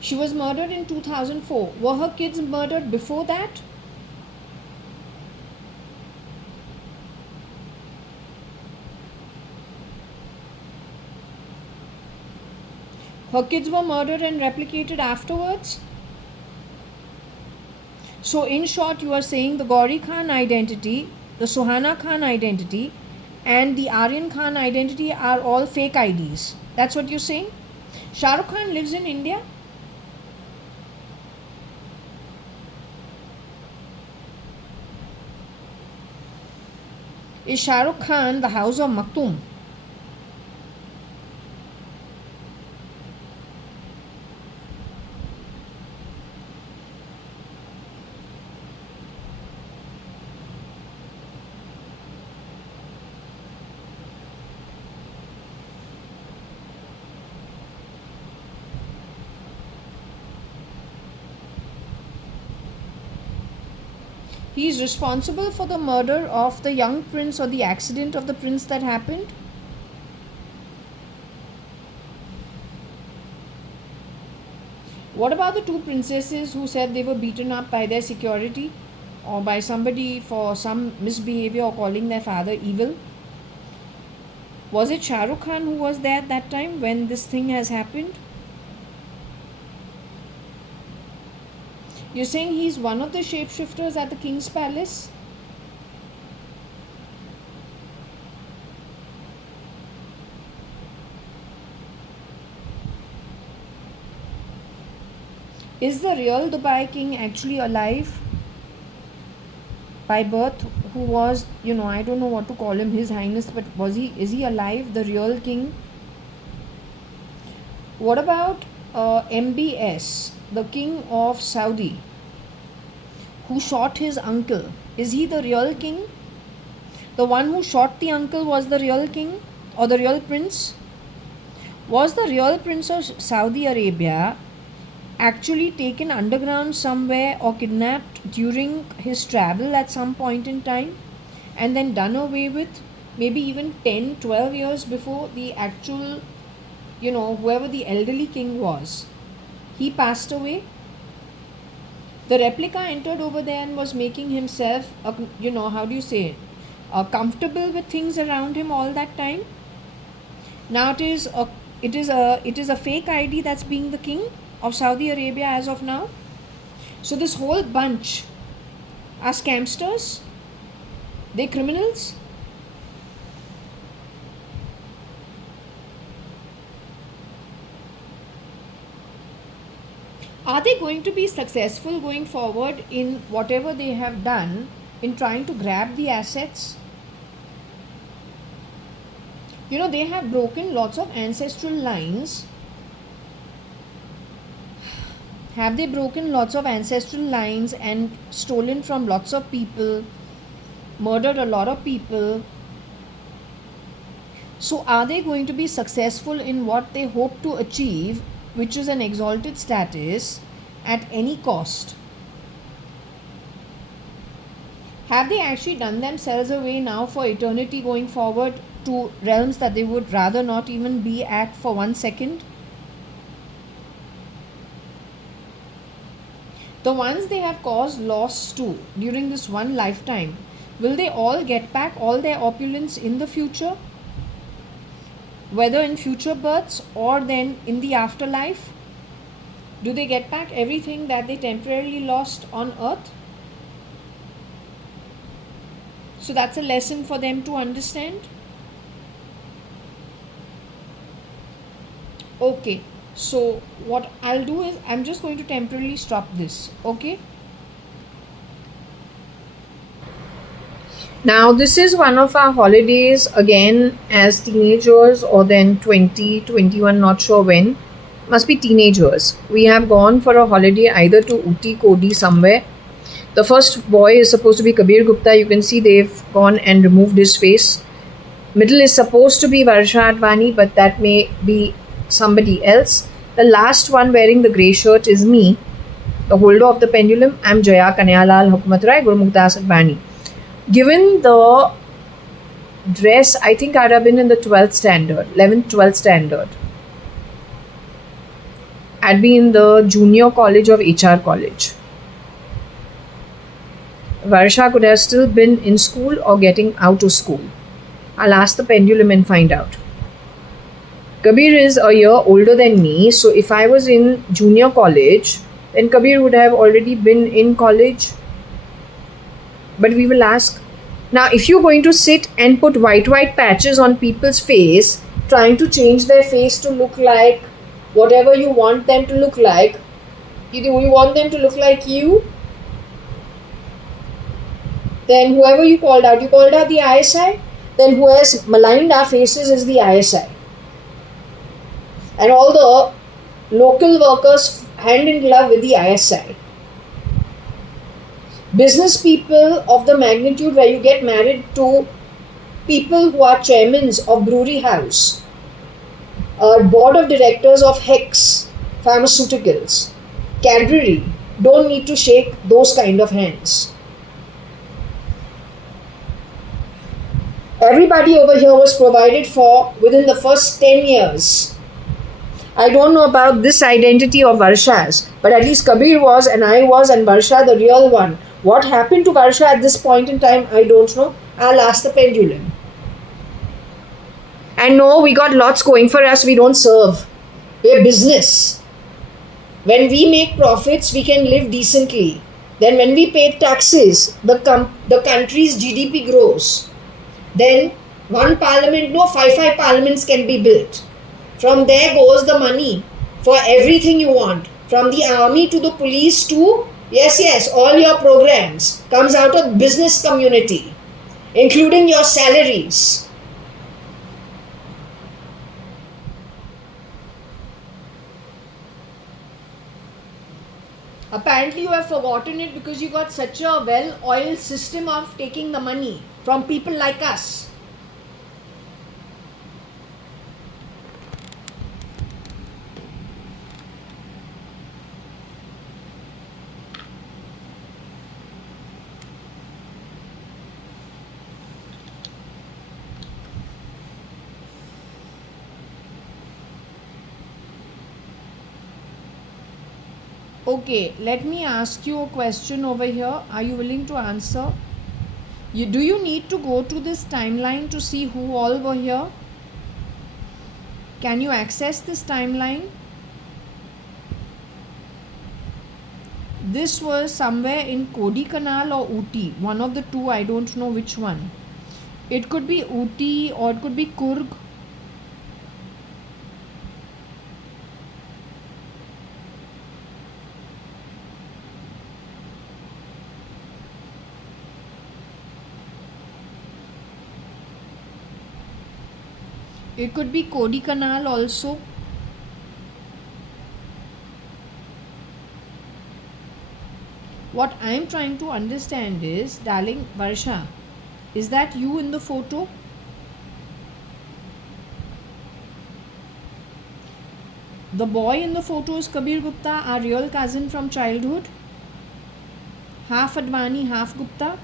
She was murdered in 2004. Were her kids murdered before that? Her kids were murdered and replicated afterwards. So in short, you are saying the Gauri Khan identity, the Suhana Khan identity, and the Aryan Khan identity are all fake IDs. That's what you're saying? Shah Rukh Khan lives in India. Is Shah Rukh Khan the house of Maktoum? He is responsible for the murder of the young prince or the accident of the prince that happened. What about the two princesses who said they were beaten up by their security or by somebody for some misbehavior or calling their father evil? Was it Shah Rukh Khan who was there at that time when this thing has happened? You're saying he's one of the shapeshifters at the king's palace? Is the real Dubai king actually alive by birth? Who was, I don't know what to call him, His Highness, but is he alive, the real king? What about MBS, the king of Saudi, who shot his uncle? Is he the real king? The one who shot the uncle was the real king or the real prince? Was the real prince of Saudi Arabia actually taken underground somewhere or kidnapped during his travel at some point in time and then done away with, maybe even 10-12 years before the actual, whoever the elderly king was, he passed away? The replica entered over there and was making himself, comfortable with things around him all that time. Now it is a fake ID that's being the king of Saudi Arabia as of now. So this whole bunch are scamsters? They criminals? Are they going to be successful going forward in whatever they have done in trying to grab the assets? They have broken lots of ancestral lines. Have they broken lots of ancestral lines and stolen from lots of people, murdered a lot of people? So are they going to be successful in what they hope to achieve, which is an exalted status, at any cost? Have they actually done themselves away now for eternity going forward to realms that they would rather not even be at for 1 second? The ones they have caused loss to during this one lifetime, will they all get back all their opulence in the future? Whether in future births or then in the afterlife? Do they get back everything that they temporarily lost on earth? So that's a lesson for them to understand. Okay, so what I'll do is I'm just going to temporarily stop this. Okay. Now this is one of our holidays again as teenagers, or then 20, 21, not sure when. Must be teenagers. We have gone for a holiday either to Uti, Kodi, somewhere. The first boy is supposed to be Kabir Gupta. You can see they've gone and removed his face. Middle is supposed to be Varsha-ADVANI, but that may be somebody else. The last one wearing the grey shirt is me, the holder of the pendulum. I'm JAYA.ADVANI. Given the dress, I think I'd have been in the 12th standard, 11th, 12th standard. I'd be in the junior college of HR college. Varsha could have still been in school or getting out of school. I'll ask the pendulum and find out. Kabir is a year older than me, so if I was in junior college, then Kabir would have already been in college. But we will ask. Now, if you're going to sit and put white patches on people's face, trying to change their face to look like whatever you want them to look like, do you want them to look like you? Then whoever you called out the ISI, then who has maligned our faces is the ISI. And all the local workers hand in glove with the ISI. Business people of the magnitude where you get married to people who are chairmen of brewery house, board of directors of Hex Pharmaceuticals, Cadbury, don't need to shake those kind of hands. Everybody over here was provided for within the first 10 years. I don't know about this identity of Varsha's, but at least Kabir was, and I was, and Varsha the real one. What happened to Varsha at this point in time, I don't know. I'll ask the Pendulum. And no, we got lots going for us. We don't serve. We're business. When we make profits, we can live decently. Then when we pay taxes, the country's GDP grows. Then one parliament, no, five parliaments can be built. From there goes the money for everything you want. From the army to the police to, yes, all your programs comes out of business community, including your salaries. Apparently you have forgotten it because you got such a well-oiled system of taking the money from people like us. Okay, let me ask you a question over here. Are you willing to answer? Do you need to go to this timeline to see who all were here? Can you access this timeline? This was somewhere in Kodaikanal or Ooty. One of the two, I don't know which one. It could be Ooty or it could be Kurg. It could be Kodaikanal also. What I am trying to understand is, darling Varsha, is that you in the photo? The boy in the photo is Kabir Gupta, our real cousin from childhood. Half Advani, half Gupta.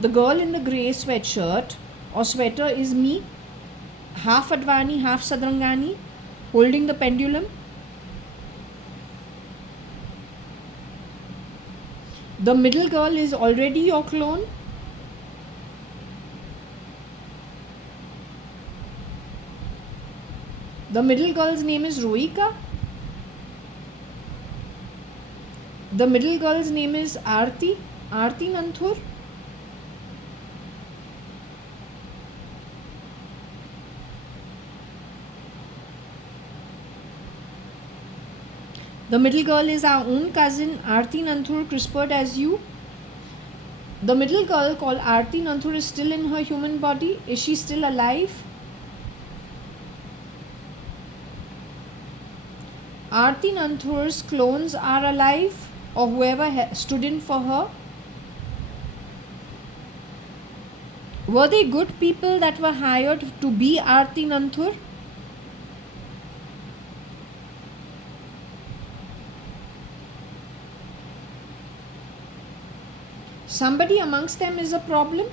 The girl in the grey sweatshirt or sweater is me. Half Advani, half Sadrangani, holding the pendulum. The middle girl is already your clone. The middle girl's name is Rohika. The middle girl's name is Aarti Nanthur. The middle girl is our own cousin Aarti Nanthur, CRISPRed as you. The middle girl called Aarti Nanthur is still in her human body. Is she still alive? Aarti Nanthur's clones are alive, or whoever stood in for her. Were they good people that were hired to be Aarti Nanthur? Somebody amongst them is a problem.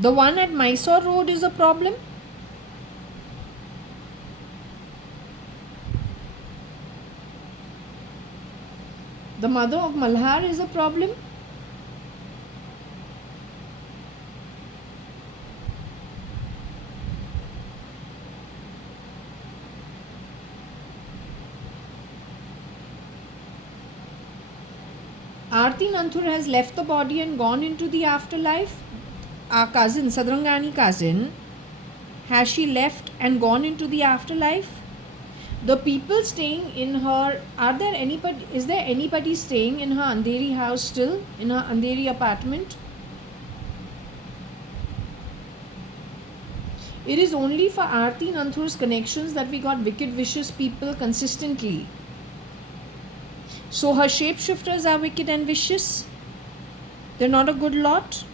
The one at Mysore Road is a problem. The mother of Malhar is a problem. Aarti Nanthur has left the body and gone into the afterlife. Our cousin, Sadrangani cousin, has she left and gone into the afterlife? The people staying in her, is there anybody staying in her Andheri house still, in her Andheri apartment? It is only for Aarti Nanthur's connections that we got wicked, vicious people consistently. So her shapeshifters are wicked and vicious. They're not a good lot.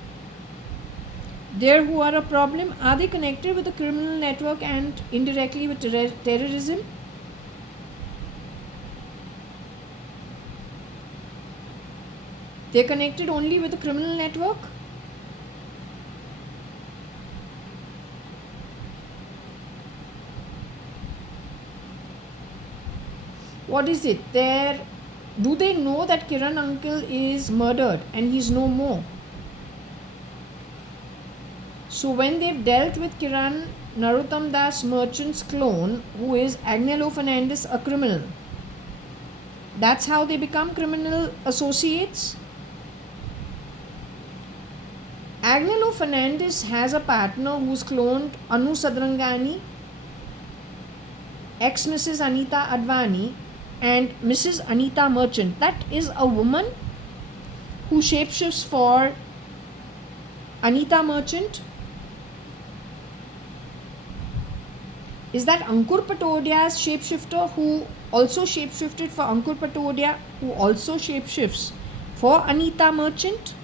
They're who are a problem. Are they connected with the criminal network and indirectly with terrorism? They're connected only with the criminal network. What is it? Do they know that Kiran uncle is murdered and he's no more? So when they've dealt with Kiran Narottam Das Merchant's clone, who is Agnello Fernandez, a criminal, that's how they become criminal associates. Agnello Fernandez has a partner who's cloned Anu Sadrangani, ex Mrs. Aneeta Advani, and Mrs. Aneeta Merchant. That is a woman who shapeshifts for Aneeta Merchant. Is that Ankur Patodia's shapeshifter who also shapeshifted for Ankur Patodia, who also shapeshifts for Aneeta Merchant?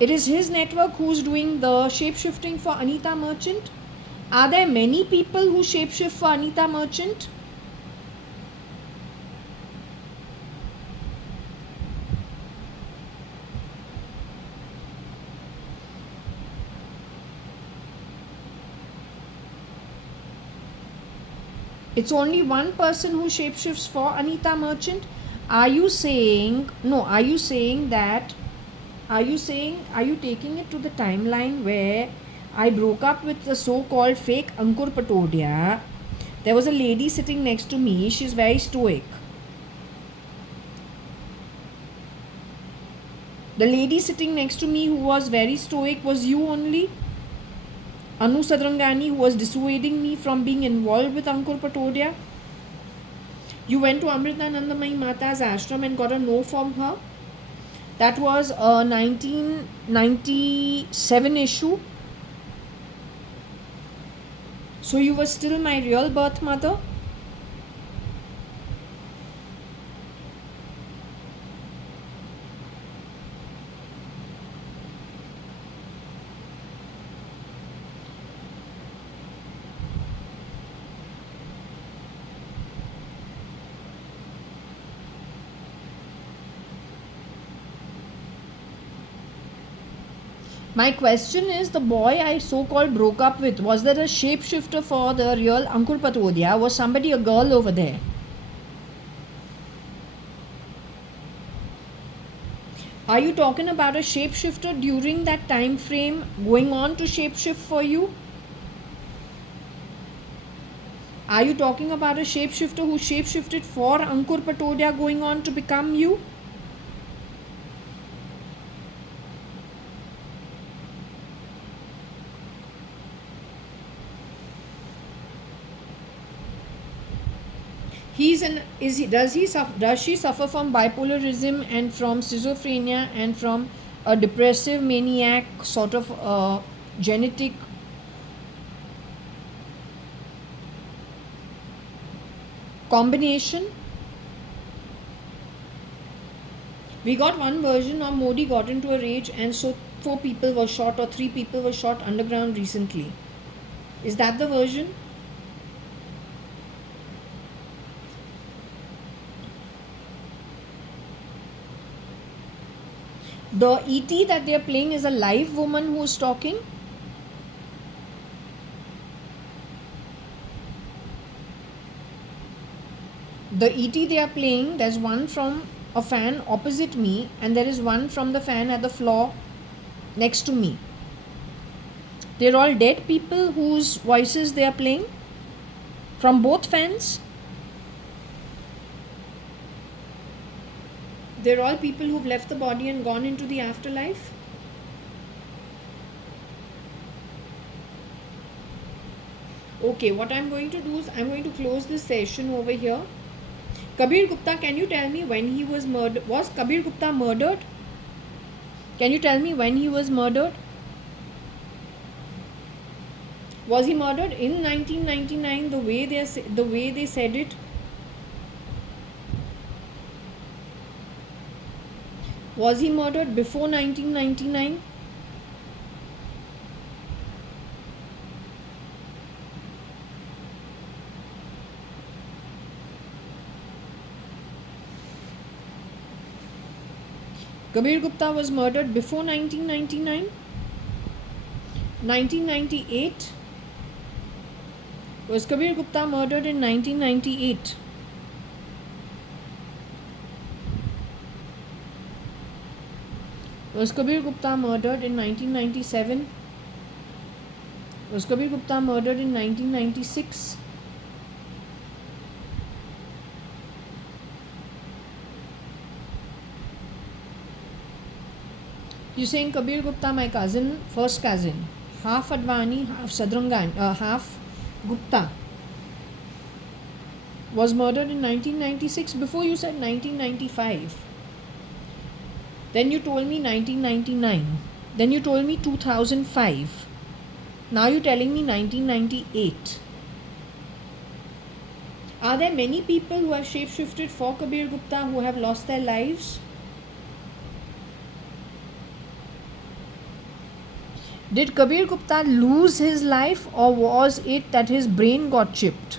It is his network who's doing the shapeshifting for Aneeta Merchant. Are there many people who shapeshift for Aneeta Merchant? It's only one person who shapeshifts for Aneeta Merchant. Are you taking it to the timeline where I broke up with the so-called fake Ankur Patodia? There was a lady sitting next to me. She's very stoic. The lady sitting next to me who was very stoic was you only. Anu Sadrangani, who was dissuading me from being involved with Ankur Patodia. You went to Amritanandamayi Mata's ashram and got a no from her. That was a 1997 issue. So you were still my real birth mother. My question is, the boy I so-called broke up with, was there a shapeshifter for the real Ankur Patodia? Was somebody a girl over there? Are you talking about a shapeshifter during that time frame going on to shapeshift for you? Are you talking about a shapeshifter who shapeshifted for Ankur Patodia going on to become you? Does she suffer from bipolarism and from schizophrenia and from a depressive maniac sort of genetic combination? We got one version of Modi got into a rage and so 4 people were shot or 3 people were shot underground recently. Is that the version? The ET that they are playing is a live woman who is talking. The ET they are playing, there's one from a fan opposite me and there is one from the fan at the floor next to me. They're all dead people whose voices they are playing from both fans. They're all people who've left the body and gone into the afterlife. Okay, what I'm going to do is I'm going to close this session over here. Kabir Gupta, can you tell me when he was murdered? Was Kabir Gupta murdered? Can you tell me when he was murdered? Was he murdered in 1999 the way they said it? Was he murdered before 1999? Kabir Gupta was murdered before 1999, 1998, Was Kabir Gupta murdered in 1998? Was Kabir Gupta murdered in 1997? Was Kabir Gupta murdered in 1996? You're saying Kabir Gupta, my cousin, first cousin, half Advani, half Sadrangan, half Gupta, was murdered in 1996. Before you said 1995. Then you told me 1999. Then you told me 2005. Now you're telling me 1998. Are there many people who have shapeshifted for Kabir Gupta who have lost their lives? Did Kabir Gupta lose his life, or was it that his brain got chipped?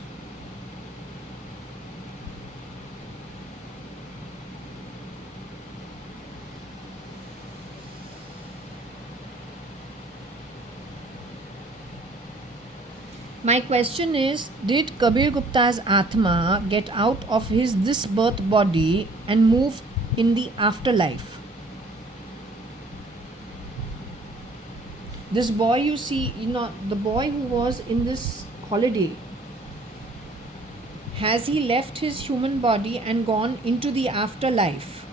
My question is, did Kabir Gupta's Atma get out of his this birth body and move in the afterlife? This boy you see, the boy who was in this holiday, has he left his human body and gone into the afterlife?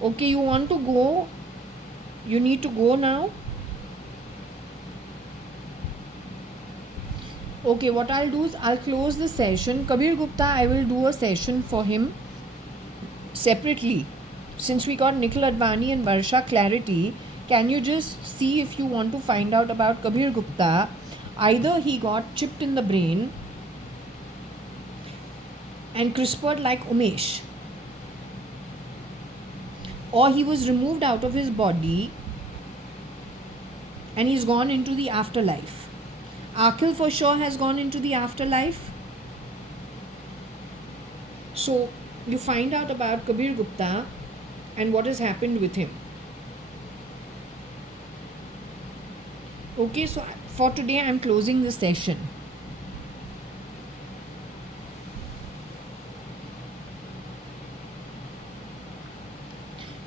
Okay, you want to go? You need to go now? Okay, what I'll do is I'll close the session. Kabir Gupta, I will do a session for him separately. Since we got Nikhil Advani and Varsha clarity, can you just see if you want to find out about Kabir Gupta? Either he got chipped in the brain and CRISPR'd like Umesh, or he was removed out of his body and he's gone into the afterlife. Akhil for sure has gone into the afterlife. So you find out about Kabir Gupta and what has happened with him. Okay, so for today I'm closing this session.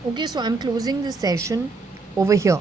Okay, so I'm closing this session over here.